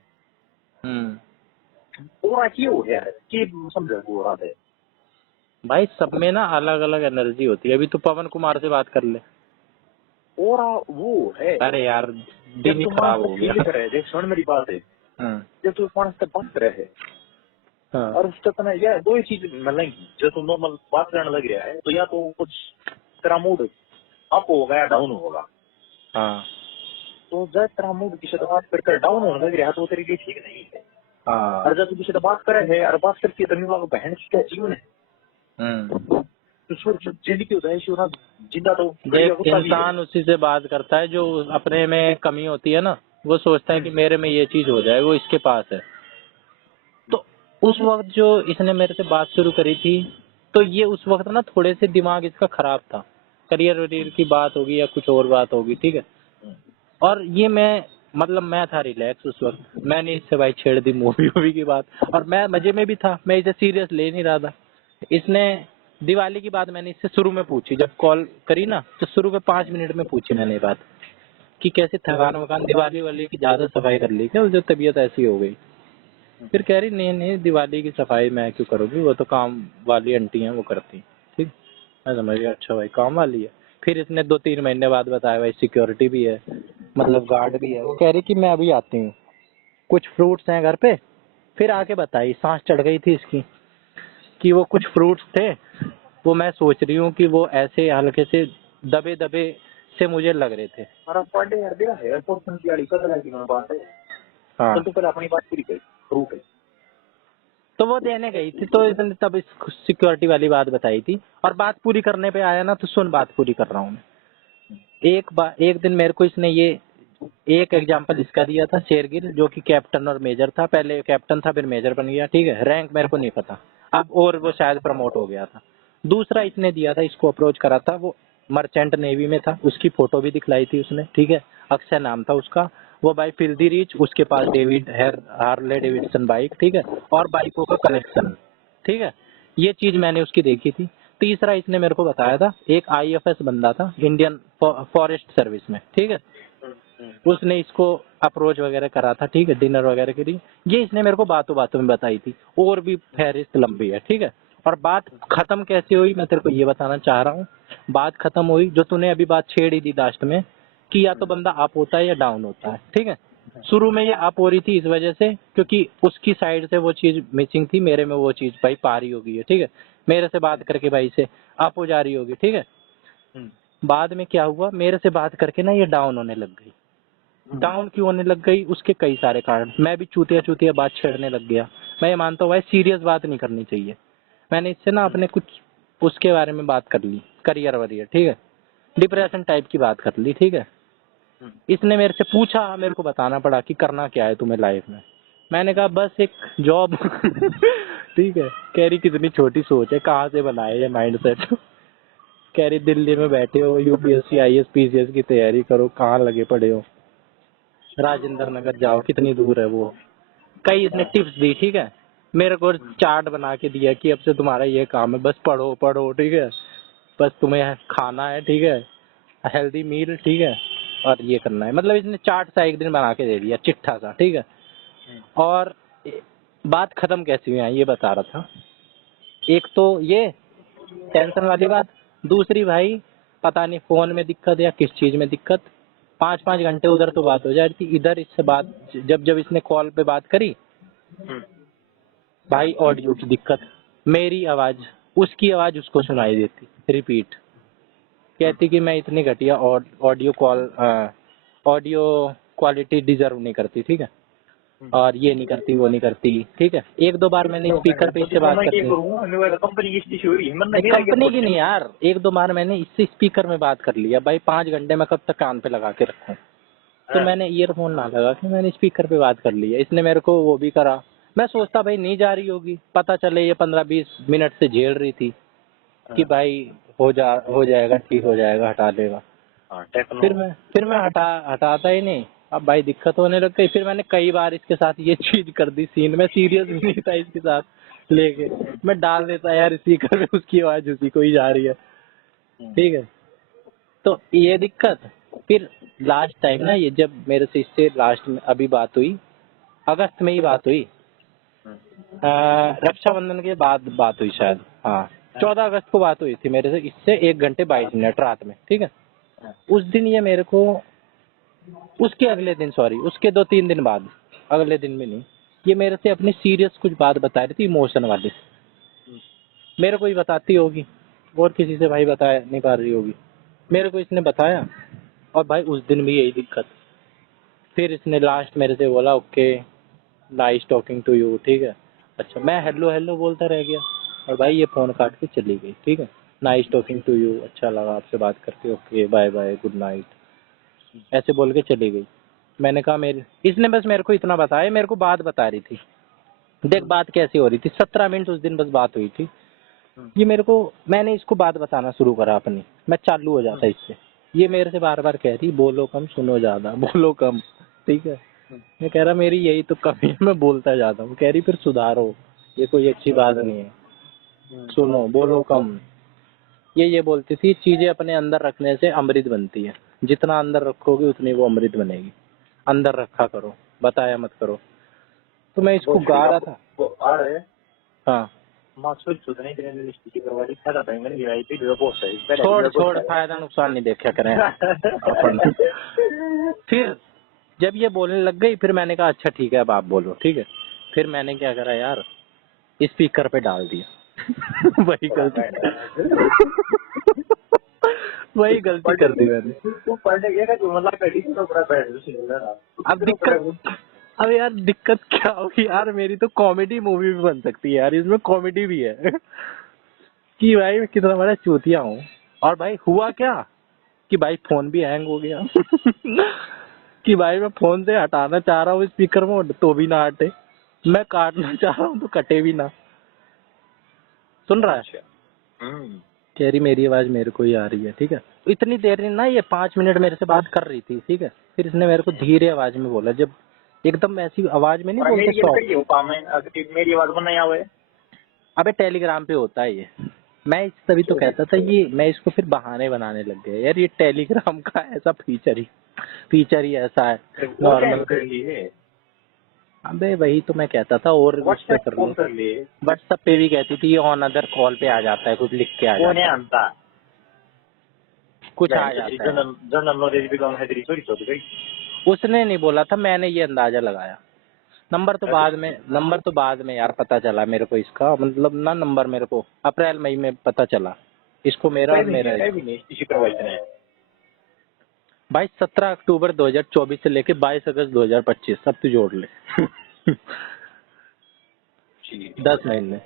ओरा क्यों है कि समझ ओरा है भाई, सब में ना अलग अलग एनर्जी होती है। अभी तो पवन कुमार से बात कर ले, ओरा वो है। अरे यार दिन ही खराब हो गया। देख सुन मेरी बात है, जब तू मानस से बात करे है और उसका तना यार दो ही चीज मिलेंगी। जब तू नॉर्मल बात करने लग रहा है तो या तो कुछ तेरा मूड अप होगा या डाउन होगा। तो जब तेरा मूड किसी से बात कर डाउन होने लग रहा है तो तेरे लिए ठीक नहीं है। और जब तू किसी से बात करे है और बात करती है तो बहन क्या जीवन है जिंदगी जिंदा तो देख इंसान उसी से बात करता है जो अपने में कमी होती है ना, वो सोचता है कि मेरे में ये चीज हो जाए, वो इसके पास है। तो उस वक्त जो इसने मेरे से बात शुरू करी थी तो ये उस वक्त ना थोड़े से दिमाग इसका खराब था, करियर वरियर की बात होगी या कुछ और बात होगी, ठीक है। और ये मैं था रिलैक्स उस वक्त, मैंने इससे भाई छेड़ दी मूवी की बात, और मैं मजे में भी था, मैं इसे सीरियस ले नहीं रहा था। इसने दिवाली की बात मैंने इससे शुरू में पूछी, जब कॉल करी ना तो शुरू में 5 मिनट में पूछी मैंने बात कि कैसे थकान वकान दिवाली वाली की ज्यादा सफाई कर ली क्या, जो तबीयत ऐसी हो गई। फिर कह रही नहीं दिवाली की सफाई मैं क्यों करूँगी, वो तो काम वाली आंटी हैं वो करती। ठीक, मैं समझ गया, अच्छा भाई काम वाली है। फिर इसने 2-3 महीने बाद बताया भाई सिक्योरिटी भी है, मतलब गार्ड भी है। वो कह रही कि मैं अभी आती हूँ, कुछ फ्रूट्स हैं घर पे। फिर आके बताई, सांस चढ़ गई थी इसकी कि वो कुछ फ्रूट्स थे, वो मैं सोच रही हूँ कि वो ऐसे हल्के से दबे दबे से मुझे लग रहे थे। हाँ तो पहले अपनी बात पूरी करी फ्रूट है तो वो देने गई थी, तो इसने तब सिक्योरिटी वाली बात बताई थी। और बात पूरी करने पे आया ना, तो सुन बात पूरी कर रहा हूँ मैं। एक दिन मेरे को इसने ये एक एग्जांपल इसका दिया था, शेरगिल, जो कि कैप्टन और मेजर था। पहले कैप्टन था फिर मेजर बन गया, ठीक है। रैंक मेरे को नहीं पता। अब और वो शायद प्रमोट हो गया था। दूसरा इसने दिया था, इसको अप्रोच करा था, वो मर्चेंट नेवी में था, उसकी फोटो भी दिखलाई थी उसने, ठीक है, अक्षय नाम था उसका। वो भाई फिल्दी रिच, उसके पास डेविड हार्ले डेविडसन बाइक, ठीक है, और बाइकों का कलेक्शन, ठीक है, ये चीज मैंने उसकी देखी थी। तीसरा इसने मेरे को बताया था, एक आईएफएस बंदा था इंडियन फॉरेस्ट सर्विस में, ठीक है, उसने इसको अप्रोच वगैरह करा था, ठीक है, डिनर वगैरह के लिए। ये इसने मेरे को बातों बातों में बताई थी, और भी फहरिस्त लंबी है, ठीक है। और बात खत्म कैसे हुई मैं तेरे को ये बताना चाह रहा हूँ। बात खत्म हुई, जो तूने अभी बात छेड़ी थी लास्ट में, कि या तो बंदा अप होता है या डाउन होता है, ठीक है। शुरू में ये अप हो रही थी इस वजह से क्योंकि उसकी साइड से वो चीज मिसिंग थी, मेरे में वो चीज भाई पारी हो गई है, ठीक है, मेरे से बात करके भाई से अप हो जा रही होगी, ठीक है। बाद में क्या हुआ, मेरे से बात करके ना ये डाउन होने लग गई। डाउन क्यों होने लग गई, उसके कई सारे कारण। मैं भी चूतिया चूतिया बात छेड़ने लग गया। मैं ये मानता हूँ भाई सीरियस बात नहीं करनी चाहिए। मैंने इससे ना अपने कुछ उसके बारे में बात कर ली, करियर वरियर, ठीक है, डिप्रेशन टाइप की बात कर ली, ठीक है। इसने मेरे से पूछा, मेरे को बताना पड़ा कि करना क्या है तुम्हें लाइफ में। मैंने कहा बस एक जॉब ठीक है। कह रही कितनी छोटी सोच है, कहाँ से बनाए ये माइंड सेट। कह रही दिल्ली में बैठे हो, यूपीएससी आईएएस पीसीएस की तैयारी करो, कहाँ लगे पड़े हो, राजेंद्र नगर जाओ, कितनी दूर है वो। कई इसने टिप्स दी, ठीक है। मेरे को चार्ट बना के दिया कि अब से तुम्हारा ये काम है, बस पढ़ो पढ़ो, ठीक है, बस तुम्हें खाना है, ठीक है, हेल्दी मील, ठीक है, और ये करना है। मतलब इसने चार्ट सा एक दिन बना के दे दिया, चिट्ठा सा, ठीक है। और बात खत्म कैसी हुई है ये बता रहा था। एक तो ये टेंशन वाली बात, दूसरी भाई पता नहीं फोन में दिक्कत या किस चीज में दिक्कत, 5-5 घंटे उधर तो बात हो जाती, इधर इससे बात जब जब इसने कॉल पे बात करी भाई ऑडियो की दिक्कत, मेरी आवाज उसकी आवाज उसको सुनाई देती रिपीट। कहती कि मैं इतनी घटिया ऑडियो क्वालिटी डिजर्व नहीं करती, ठीक है, और ये नहीं करती वो नहीं करती, ठीक है। एक दो बार मैंने स्पीकर पे इससे बात कर ली, कंपनी की नहीं यार, एक दो बार मैंने इससे स्पीकर में बात कर लिया। भाई 5 घंटे में कब तक कान पे लगा के रखूं, तो मैंने ईयरफोन ना लगा के मैंने स्पीकर पे बात कर लिया। इसने मेरे को वो भी करा। मैं सोचता भाई नहीं जा रही होगी, पता चले ये 15-20 मिनट से झेल रही थी कि भाई हो जाएगा, ठीक हो जाएगा, हटा लेगा। फिर मैं हटाता ही नहीं। अब भाई दिक्कत होने लग गई। फिर मैंने कई बार इसके साथ ये चीज कर दी, सीन में सीरियस भी नहीं था इसके साथ लेके, मैं डाल देता यार स्पीकर में, उसकी आवाज उसी को ही जा रही है, ठीक है। तो ये दिक्कत। फिर लास्ट टाइम ना, ये जब मेरे से इससे लास्ट में अभी बात हुई, अगस्त में ही बात हुई, रक्षाबंधन के बाद बात हुई शायद, हाँ 14 अगस्त को बात हुई थी मेरे से इससे 1 घंटे 22 मिनट रात में, ठीक है। उस दिन ये मेरे को, उसके अगले दिन, सॉरी उसके 2-3 दिन बाद, अगले दिन में नहीं, ये मेरे से अपनी सीरियस कुछ बात बता रही थी, इमोशन वाली। मेरे को ही बताती होगी और किसी से भाई बता नहीं पा रही होगी, मेरे को इसने बताया। और भाई उस दिन भी यही दिक्कत। फिर इसने लास्ट मेरे से बोला okay nice talking to you, ठीक है। अच्छा, मैं हेलो हेलो बोलता रह गया और भाई ये फोन काट के चली गई, ठीक है। नाइस टॉकिंग टू यू, अच्छा लगा आपसे बात करके, okay bye bye good night, ऐसे बोल के चली गई। मैंने कहा इसने बस मेरे को इतना बताया, मेरे को बात बता रही थी। देख बात कैसी हो रही थी, 17 मिनट उस दिन बस बात हुई थी। ये मेरे को, मैंने इसको बात बताना शुरू करा अपनी, मैं चालू हो जाता इससे। ये मेरे से बार बार कह रही बोलो कम सुनो ज्यादा, बोलो कम, ठीक है। मैं कह रहा मेरी यही तो कमी है, मैं बोलता जाता हूँ। कह रही फिर सुधारो, ये कोई अच्छी बात नहीं है, सुनो बोलो कम। ये बोलती थी चीजें अपने अंदर रखने से अमृत बनती है, जितना अंदर रखोगे उतनी वो अमृत बनेगी। अंदर रखा करो, बताया मत करो। तो मैं इसको गा रहा था। हाँ छोड़ फायदा नुकसान नहीं देखा करें अपन। फिर जब ये बोलने लग गई, फिर मैंने कहा अच्छा ठीक है अब आप बोलो, ठीक है। फिर मैंने क्या करा यार, स्पीकर पे डाल दिया। वही गलती वही गलती कर दी मैंने। अब यार दिक्कत क्या होगी यार, मेरी तो कॉमेडी मूवी भी बन सकती है यार, इसमें कॉमेडी भी है। कि भाई मैं कितना बड़ा चूतिया हूँ। और भाई हुआ क्या कि भाई फोन भी हैंग हो गया। कि भाई मैं फोन से हटाना चाह रहा हूँ स्पीकर मोड तो भी ना हटे, मैं काटना चाह रहा हूँ तो कटे भी ना। सुन रहा है? हम्म। कह रही मेरी आवाज मेरे को ही आ रही है, ठीक है। इतनी देर ना ये 5 मिनट मेरे से बात कर रही थी, ठीक है। फिर इसने मेरे को धीरे आवाज में बोला, जब एकदम ऐसी आवाज में नहीं बोलते मेरी सॉफ्ट। मेरी आवाज बना हुआ। अबे टेलीग्राम पे होता है ये। मैं तभी तो कहता था ये, मैं इसको फिर बहाने बनाने लग गया यार, ये टेलीग्राम का ऐसा फीचर ही ऐसा है नॉर्मल। अबे वही तो मैं कहता था, और उस पे कर लो। व्हाट्सएप पे भी कहती थी, ऑन अदर कॉल पे आ जाता है, कुछ लिख के आ जाता है, कुछ आ जाता है। जनरल नॉलेज भी कम है तेरी, सॉरी। उसने नहीं बोला था, मैंने ये अंदाजा लगाया। नंबर तो बाद में यार पता चला मेरे को इसका, मतलब ना नंबर मेरे को अप्रैल मई में पता चला इसको मेरा और मेरा। भाई 17 अक्टूबर 2024 से लेके 22 अगस्त 2025 सब तू जोड़ ले। 10 महीने।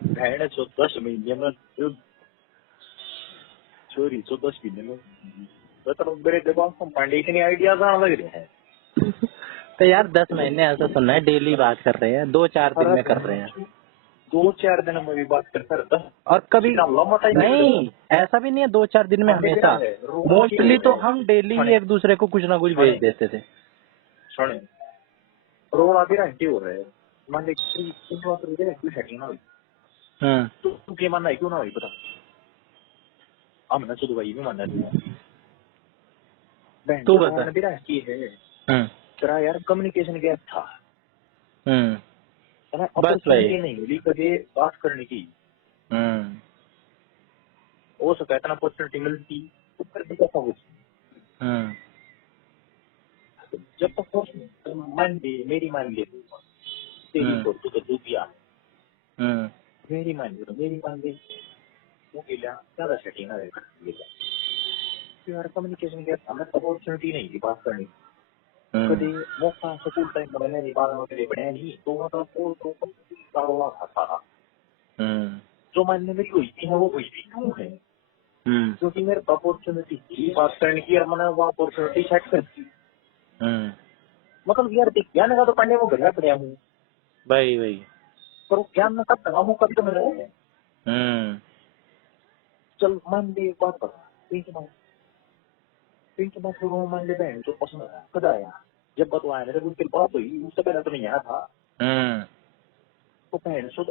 10 महीने में चोरी 10 महीने में मतलब मेरे दिमाग में फाउंडेशन आइडिया कहाँ लग रहे हैं। तो यार 10 महीने ऐसा सुनना है, डेली बात कर रहे हैं, 2-4 दिन में कर रहे हैं, 2-4 दिन में भी बात करता और कभी नहीं ऐसा भी नहीं है 2-4 दिन में हमेशा। मोस्टली तो हम डेली ही एक दूसरे को कुछ ना कुछ भेज देते थे। सुने रोड आधी घंटे हो रहे हैं, मान ले क्यों सेटिंग ना हुई। तू क्या मानना है क्यों ना हुई बता। हम ना चलो भाई में मानना तू बता। है तेरा यार कम्युनिकेशन गैप था, बस भाई नहीं मिली कभी बात करने की। हो सका इतना अपॉर्चुनिटी मिलती तो कर देता था कुछ। जब तक मान ले मेरी मान ले तेरी तो तू दिया मेरी मान ले वो क्या ज्यादा सेटिंग ना रहेगा यार। कम्युनिकेशन गैप हमें अपॉर्चुनिटी नहीं थी बात करने की। कभी मौका स्कूल टाइम में मैंने बात के लिए बढ़िया नहीं तो मतलब वो कारोबार था सारा जो मानने में हुई थी वो हुई थी क्यों है क्योंकि मेरे अपॉर्चुनिटी थी बात करने की और मैंने वो अपॉर्चुनिटी सेट कर दी। मतलब यार देख ज्ञान का तो पढ़ने वो बढ़िया पढ़िया हूँ भाई पर वो ज्ञान में कब तक कभी तो मेरे चल मान ले एक बात बता पिंक बात करो मान ले बहन जो पसंद कद आया जब बतवाया मेरे उनके बात हुई उससे पहले तो नहीं आया था। तो बहन सो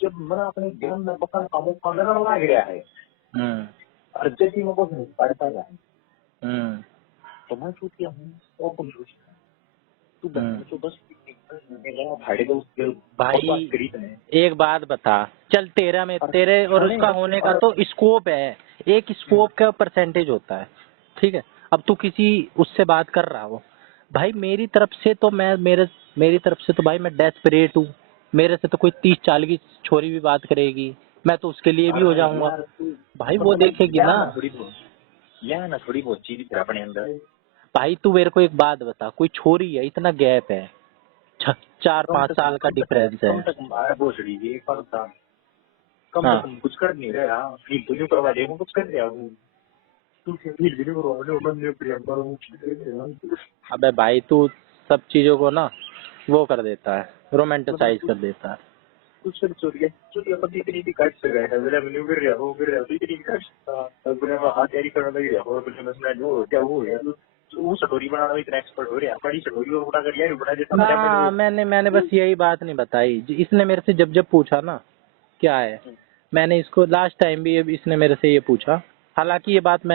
जब मैंने अपने ज्ञान में पता कामों का लगा गया है और जब भी मैं कुछ नहीं पढ़ पाया तो मैं सोच गया हूँ और कुछ सोच तू बहन तो बस भाई एक बात बता। चल तेरे और उसका होने का तो स्कोप है, एक स्कोप का परसेंटेज होता है, ठीक है। अब तू किसी उससे बात कर रहा हो भाई, मेरी तरफ से तो मेरी तरफ से तो भाई मैं डेस्परेट हूँ। मेरे से तो कोई 30-40 की छोरी भी बात करेगी, मैं तो उसके लिए भी हो जाऊंगा भाई, वो देखेगी ना थोड़ी बहुत चीज अपने अंदर। भाई तू मेरे को एक बात बता, कोई छोरी है, इतना गैप है, 4-5 साल का डिफरेंस है। कम कुछ कर नहीं रहा करवा दे कुछ कर दिया। अबे भाई तू सब चीजों को ना वो कर देता है, रोमांटिसाइज कर देता है। ना मैंने बस यही बात नहीं बताई, इसने मेरे से जब पूछा ना क्या है, मैंने इसको लास्ट टाइम भी इसने मेरे से ये पूछा, हालांकि ये बात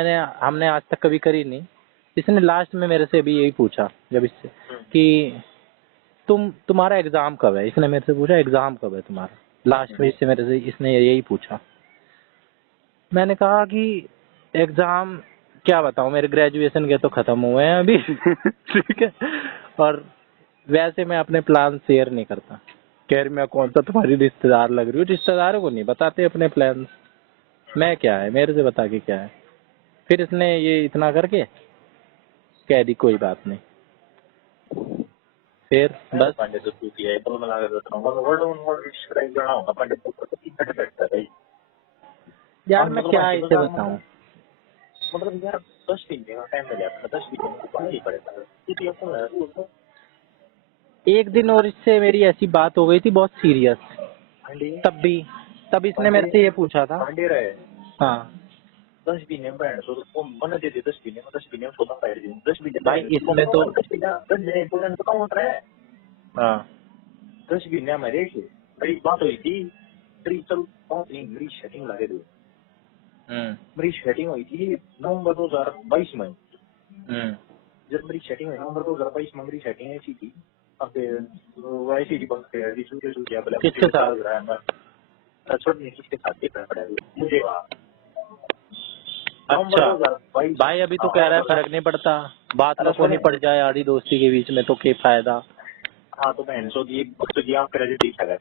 हमने आज तक कभी करी नहीं। इसने लास्ट में मेरे से भी यही पूछा जब इससे कि तुम्हारा एग्जाम कब है, इसने मेरे से पूछा एग्जाम कब है तुम्हारा, लास्ट में इससे मेरे से इसने यही पूछा। मैंने कहा कि एग्जाम क्या बताऊं, मेरे ग्रेजुएशन के तो खत्म हुए हैं अभी ठीक है, और वैसे मैं अपने प्लान शेयर नहीं करता। कह रही मैं कौन सा तुम्हारी रिश्तेदार लग रही हूँ, रिश्तेदारों को नहीं बताते अपने प्लान, मैं क्या है मेरे से बता के क्या है। फिर इसने ये इतना करके कह दी कोई बात नहीं, फिर बस यार मैं क्या इसे बताऊं। मतलब यार 10 दिन का टाइम मिल जाता 10 दिन को पढ़ना ही पड़ेगा। एक दिन और इससे मेरी ऐसी बात हो गई थी बहुत सीरियस, तब भी तब इसने मेरे से ये पूछा था। हाँ 10 महीने में बैंड तो मन दे दे 10 महीने में सोना पैर दे 10 महीने भाई इसमें तो 10 महीने पूरा तो कम होता है। हाँ 10 महीने में देखिए बड़ी बात हुई थी। मेरी चल बात नहीं, मेरी सेटिंग लगे दो। मेरी सेटिंग हुई थी नवंबर 2022 में। जब मेरी सेटिंग हुई नवंबर 2022 में, मेरी सेटिंग ऐसी थी। अब वैसी ही बंद कर दी सूर्य सूर्य बोला किसके साथ रहा है छोड़ने किसके साथ देखना पड़ेगा मुझे। अच्छा भाई अभी तो कह रहा है फर्क नहीं पड़ता, बात ना को नहीं पड़ जाए यारी दोस्ती के बीच में तो क्या फायदा। हाँ तो बहन सो ये वक्त दिया आप कर देखा है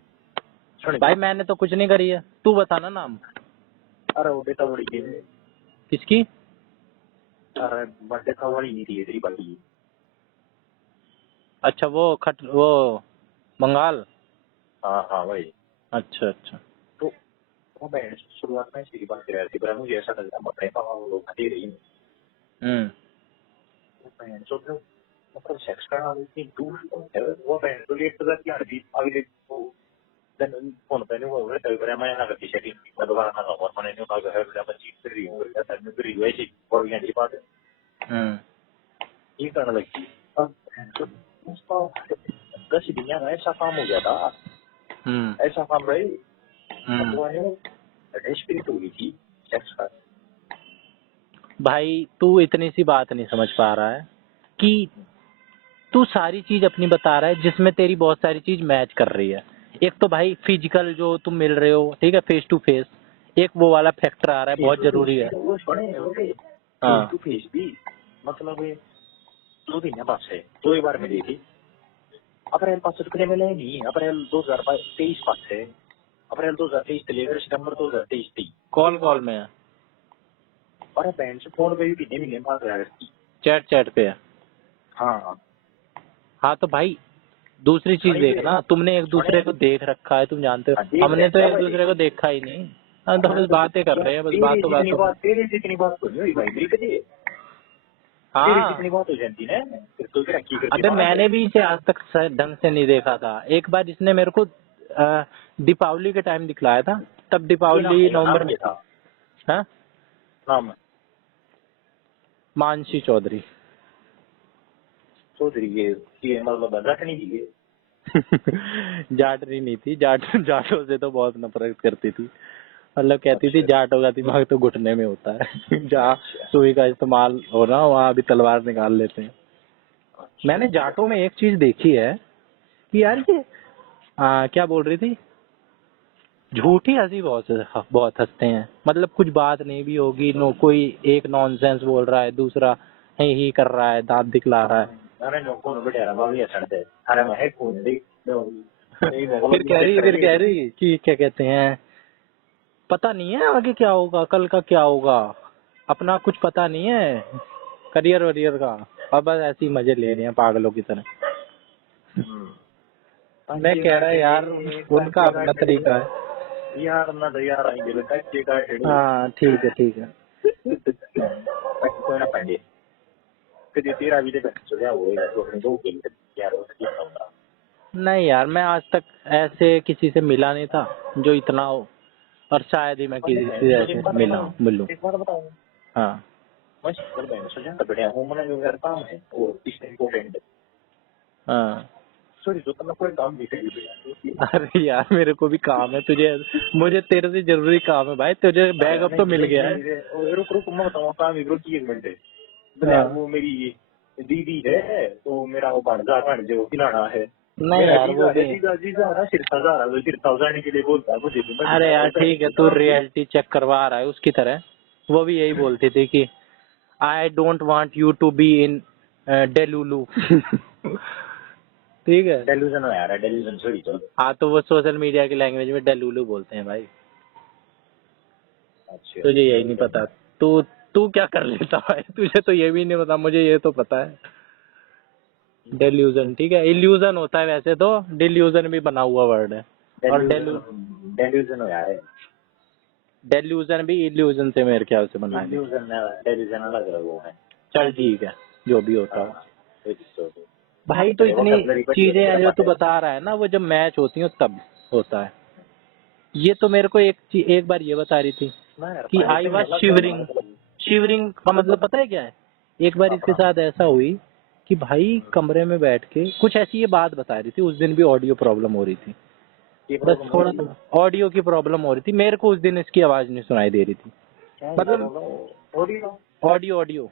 भाई मैंने तो कुछ नहीं करी है, तू बता ना नाम। अरे वो बेटा बड़ी किसकी? अरे बर्थडे का वाली नहीं थी तेरी बाकी। अच्छा वो बंगाल। हाँ हाँ भाई। अच्छा अच्छा तो वो बहन शुरुआत में सीधी बात कर रही थी पर मुझे ऐसा लगा अपने पापा वो लोग खाते रही। बहन सो मतलब सेक्स करना इतनी दूर वो बहन तो लेट तक क्या थी अगले देन फोन पे वो है तो पर मैं ना करती सेटिंग मैं दोबारा ना और मैंने न्यू कॉल है मैं चीट कर रही हूँ या मैं कर रही हूँ ऐसी और ये की बात है। ये करने लगी अब उसका 10 दिन में ऐसा काम हो गया था। ऐसा काम रही वो एक्सपीरियंस हो गई थी सेक्स का। भाई तू इतनी सी बात नहीं समझ पा रहा है कि तू सारी चीज अपनी बता रहा है जिसमें तेरी बहुत सारी चीज मैच कर रही है। एक तो भाई फिजिकल जो तुम मिल रहे हो, ठीक है, फेस टू फेस, एक वो वाला फैक्टर आ रहा है, बहुत जरूरी है। फेस टू फेस भी मतलब 2 दिन बाद से 2 बार मिली थी। अप्रैल 5 रुपये मिले नहीं, अप्रैल 2023 पास है, अप्रैल 2023 से लेकर सितंबर 2023 थी। कॉल में है। अरे बहन से फोन पे भी मिले बात है, चैट पे है। हाँ तो भाई दूसरी चीज देखना, तुमने एक दूसरे को देख रखा है, तुम जानते हो, हमने तो एक दूसरे को देखा ही नहीं। हम तो बस बातें कर रहे हैं, बस बातों तेरी जितनी बात तो नहीं हुई भाई मेरी कभी। हाँ जितनी बात हो जाती है तो अबे मैंने भी इसे आज तक ढंग से नहीं देखा था। एक बार इसने मेरे को दीपावली के टाइम दिखलाया था, तब दीपावली नवंबर में था। हाँ नाम मानसी चौधरी। चौधरी ये मतलब जाटनी थी जाटनी नहीं थी, जाटों से तो बहुत नफरत करती थी। मतलब कहती थी जाटों का दिमाग तो घुटने में होता है। जहाँ सुई का इस्तेमाल हो ना वहाँ अभी तलवार निकाल लेते हैं। मैंने जाटों में एक चीज देखी है कि यार ये क्या बोल रही थी, झूठी हंसी बहुत हंसते हैं। मतलब कुछ बात नहीं भी होगी, कोई एक नॉनसेंस बोल रहा है, दूसरा ही कर रहा है, दांत दिखला रहा है। फिर कह रही कि क्या कहते हैं, पता नहीं है आगे क्या होगा, कल का क्या होगा, अपना कुछ पता नहीं है करियर वरियर का, और बस ऐसे ही मजे ले रहे हैं पागलों की तरह। मैं कह रहा यार उनका अपना तरीका है यार ना यार हाँ ठीक है कोई ना पाएंगे तेरा भी नहीं यार, मैं आज तक ऐसे किसी से मिला नहीं था जो इतना हो, और शायद ही मैं किसी से ऐसे मिलूं। एक बात बताऊं, हाँ मैं सोचा तो बढ़िया हूँ, मैंने जो मेरा काम है वो इसमें इम्पोर्टेंट है। हाँ सॉरी जो तुम्हें कोई काम नहीं चाहिए। अरे यार मेरे को भी काम है, मुझे तेरे से जरूरी काम है भाई, तुझे बैकअप तो मिल गया है। रुक मैं बताऊँ काम एक मिनट है। वो मेरी दीदी है तो मेरा वो भांजा वो खिलाना है। नहीं यार वो भी के लिए बोलता है मुझे। अरे यार ठीक है, तू रियलिटी चेक करवा रहा है उसकी तरह। वो भी यही बोलती थी कि I don't want you to be in delulu. ठीक है डेल्यूजन हो यार, डेल्यूजन सॉरी तो। हाँ तो वो सोशल मीडिया की लैंग्वेज में डेलुलू बोलते हैं भाई। अच्छा तुझे यही नहीं पता, तू क्या कर लेता है, तुझे तो ये भी नहीं पता, मुझे ये तो पता है। डेल्यूजन ठीक है, इल्यूजन होता है वैसे तो, डिल्यूजन भी बना हुआ वर्ड है। और डेल्यूजन हो यार, डेल्यूजन भी इल्यूजन से मेरे ख्याल से बना है। डेल्यूजन अलग है। चल ठीक है जो भी होता है भाई। तो इतनी चीजें हैं जो तू बता रहा है ना, वो जब मैच होती है तब होता है। ये तो मेरे को एक बार ये बता रही थी कि आई वॉज शिवरिंग। शिवरिंग का मतलब पता है क्या है? एक बार इसके साथ ऐसा हुई कि भाई कमरे में बैठ के कुछ ऐसी ये बात बता रही थी। उस दिन भी ऑडियो प्रॉब्लम हो रही थी, बस थोड़ा सा ऑडियो की प्रॉब्लम हो रही थी। मेरे को उस दिन इसकी आवाज नहीं सुनाई दे रही थी, मतलब ऑडियो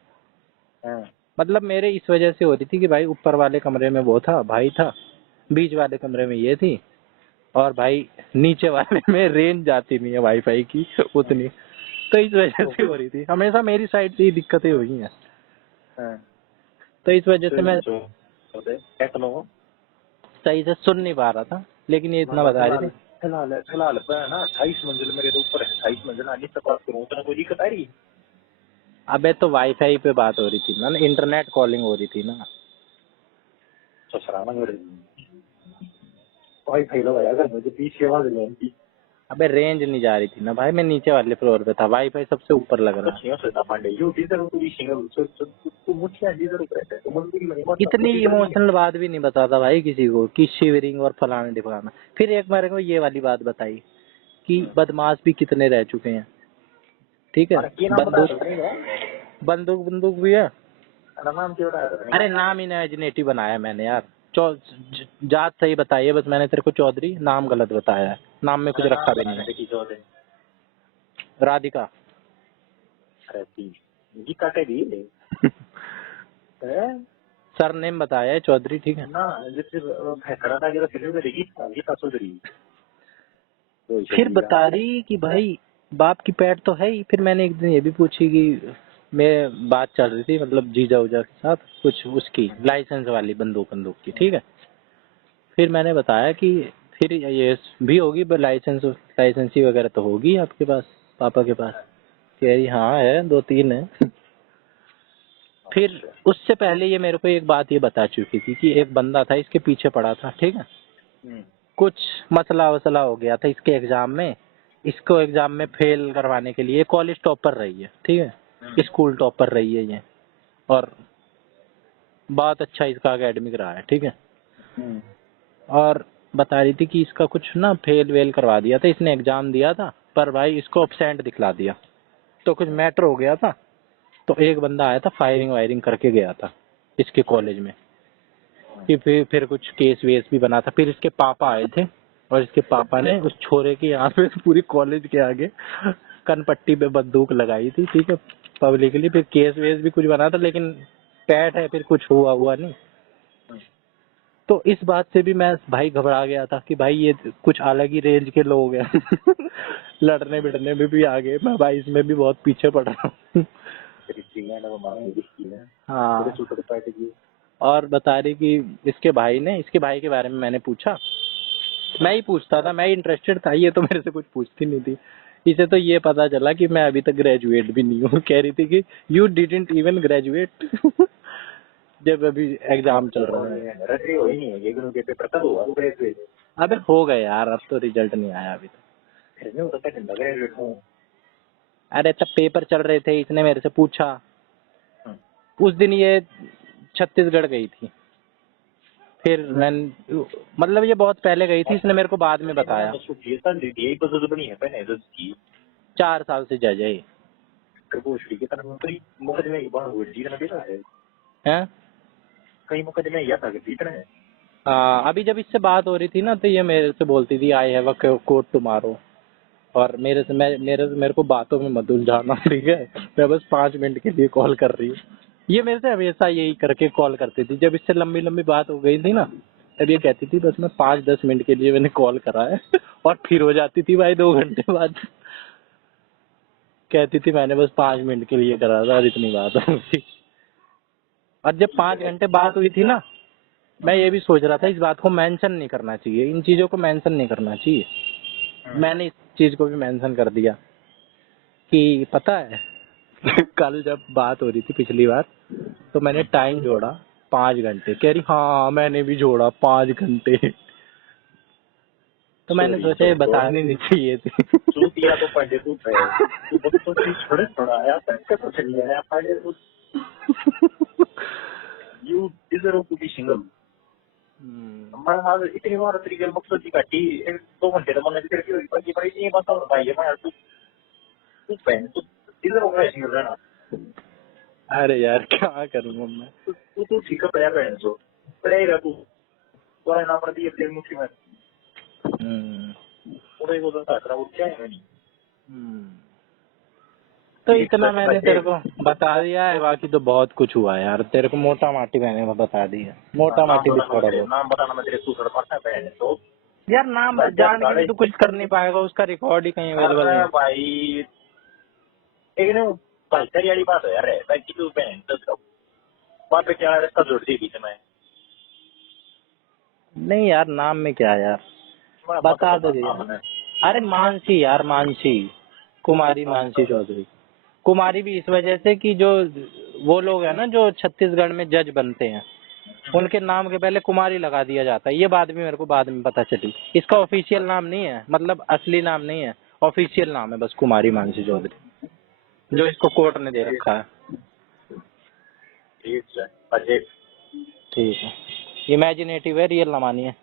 मतलब मेरे इस वजह से हो रही थी कि भाई ऊपर वाले कमरे में वो था, भाई था, बीच वाले कमरे में ये थी, और भाई नीचे वाले में रेंज जाती नहीं है वाईफाई की उतनी, तो इस वजह से हो रही थी। हमेशा मेरी साइड से ही दिक्कतें हुई हैं, तो इस वजह से मैं सही से सुन नहीं पा रहा था। लेकिन ये इतना बता रही थी फिलहाल ना 28 मंजिल मेरे तो ऊपर है, 28 मंजिल आने से बात करूँ तो कोई दिक्कत आ रही? अबे तो वाईफाई पे बात हो रही थी ना, इंटरनेट कॉलिंग हो रही थी ना। ससुराल में वाईफाई लगाया घर में, जो पीछे आवाज नहीं। अबे रेंज नहीं जा रही थी ना भाई, मैं नीचे वाले फ्लोर पे था, वाईफाई सबसे ऊपर लग रहा है। इतनी इमोशनल बात भी नहीं बताता भाई किसी को कि शिवरिंग और फलाना ढिकाना। फिर एक बार को ये वाली बात बताई कि बदमाश भी कितने रह चुके हैं, ठीक है, बंदूक भी है। अरे नाम इमेजिनेटिव बनाया मैंने यार, जात सही बताई है, बस मैंने तेरे को चौधरी नाम गलत बताया है, नाम में कुछ रखा भी नहीं है। राधिका। सर नेम बताया है चौधरी, ठीक है ना। फिर बता रही कि भाई बाप की पैठ तो है ही। फिर मैंने एक दिन ये भी पूछी कि मैं बात चल रही थी मतलब जीजा उजा के साथ कुछ उसकी लाइसेंस वाली बंदूक की, ठीक है। फिर मैंने बताया कि फिर ये भी होगी लाइसेंसी वगैरह तो होगी आपके पास, पापा के पास? कह रही हाँ है, 2-3 है। फिर उससे पहले ये मेरे को एक बात ये बता चुकी थी कि एक बंदा था इसके पीछे पड़ा था, ठीक है। कुछ मसला वसला हो गया था इसके एग्जाम में, इसको एग्जाम में फेल करवाने के लिए। कॉलेज टॉपर रही है, ठीक है, स्कूल टॉपर रही है ये, और बहुत अच्छा इसका एकेडमिक रहा है, ठीक है। और बता रही थी कि इसका कुछ ना फेल वेल करवा दिया था, इसने एग्जाम दिया था पर भाई इसको एब्सेंट दिखला दिया, तो कुछ मैटर हो गया था। तो एक बंदा आया था, फायरिंग वायरिंग करके गया था इसके कॉलेज में, कि फिर कुछ केस वेस भी बना था। फिर इसके पापा आए थे और इसके पापा ने उस छोरे के यहाँ पे पूरी कॉलेज के आगे कनपट्टी पे बंदूक लगाई थी, ठीक है, पब्लिकली। फिर केस वेस भी कुछ बना था, लेकिन पैट है, फिर कुछ हुआ नहीं। तो इस बात से भी मैं भाई घबरा गया था कि भाई ये कुछ अलग ही रेंज के लोग हैं। लड़ने बिड़ने में भी आगे, मैं भाई इसमें भी बहुत पीछे पड़ रहा हूँ। हाँ। और बता रही कि इसके भाई के बारे में मैंने पूछा, मैं ही पूछता था, मैं ही इंटरेस्टेड था, ये तो मेरे से कुछ पूछती नहीं थी। इसे तो ये पता चला कि मैं अभी तक ग्रेजुएट भी नहीं हूँ। कह रही थी कि यू डिडंट इवन ग्रेजुएट। जब अभी एग्जाम चल रहा है। अबे हो गए यार, अब तो रिजल्ट नहीं आया अभी तक। अरे तब पेपर चल रहे थे, इसने मेरे से पूछा। उस दिन ये छत्तीसगढ़ गई थी, फिर मैं मतलब ये बहुत पहले गई थी, इसने मेरे को बाद में बताया। 4 साल से जज है। अभी जब इससे बात हो रही थी ना, तो ये मेरे से बोलती थी आई हैव अ कोर्ट टुमारो, और मेरे को बातों में मत उलझाना, ठीक है। मैं बस 5 मिनट के लिए कॉल कर रही हूँ। ये मेरे से हमेशा यही करके कॉल करती थी। जब इससे लंबी लंबी बात हो गई थी ना, तब ये कहती थी बस मैं 5-10 मिनट के लिए मैंने कॉल करा है। और फिर हो जाती थी भाई 2 घंटे बाद। कहती थी मैंने बस 5 मिनट के लिए करा था और इतनी बात हो गई। और जब 5 घंटे बात हुई थी ना, मैं ये भी सोच रहा था इस बात को मेंशन नहीं करना चाहिए, इन चीजों को मेंशन नहीं करना चाहिए। मैंने इस चीज को भी मेंशन कर दिया कि पता है कल जब बात हो रही थी पिछली बार, तो मैंने टाइम जोड़ा 5 घंटे। कह रही हाँ मैंने भी जोड़ा 5 घंटे। तो मैंने सोचा ये बतानी नहीं चाहिए थी। You deserve to be single. मैं आज इतनी बार तरीके मकसद की काटी 1-2 घंटे तो मैंने तेरे की बाकी पर ये बात और भाई मैं तू तू पहन तू इधर हो गया सिंगल रहना। अरे यार क्या करूँ मैं। तू ठीक है पहन सो पड़ेगा तू तो ना पर दिए प्रेम मुखी में पूरे को तो खतरा उठ जाएगा नहीं। तो इतना मैंने तेरे को बता दिया है, बाकी तो बहुत कुछ हुआ है यार। तेरे को मोटा माटी मैंने बता दिया, मोटा माटी भी थोड़ा बहुत। नाम बताना मैं तेरे सूसड़ पड़ता है पहले तो यार नाम जान के भी तो कुछ कर नहीं पाएगा, उसका रिकॉर्ड ही कहीं अवेलेबल नहीं है भाई। एक ना भाई तेरी वाली बात है यार भाई कि तू बहन तो वहाँ पे क्या रास्ता जोड़ दी बीच में। नहीं यार नाम में क्या यार, बता दो यार। अरे मानसी यार, मानसी कुमारी, मानसी चौधरी। कुमारी भी इस वजह से कि जो वो लोग है ना जो छत्तीसगढ़ में जज बनते हैं, उनके नाम के पहले कुमारी लगा दिया जाता है। ये बात भी मेरे को बाद में पता चली। इसका ऑफिशियल नाम नहीं है, मतलब असली नाम नहीं है, ऑफिशियल नाम है बस कुमारी मानसी चौधरी, जो इसको कोर्ट ने दे रखा है। ठीक है, इमेजिनेटिव है, रियल ना मानिए।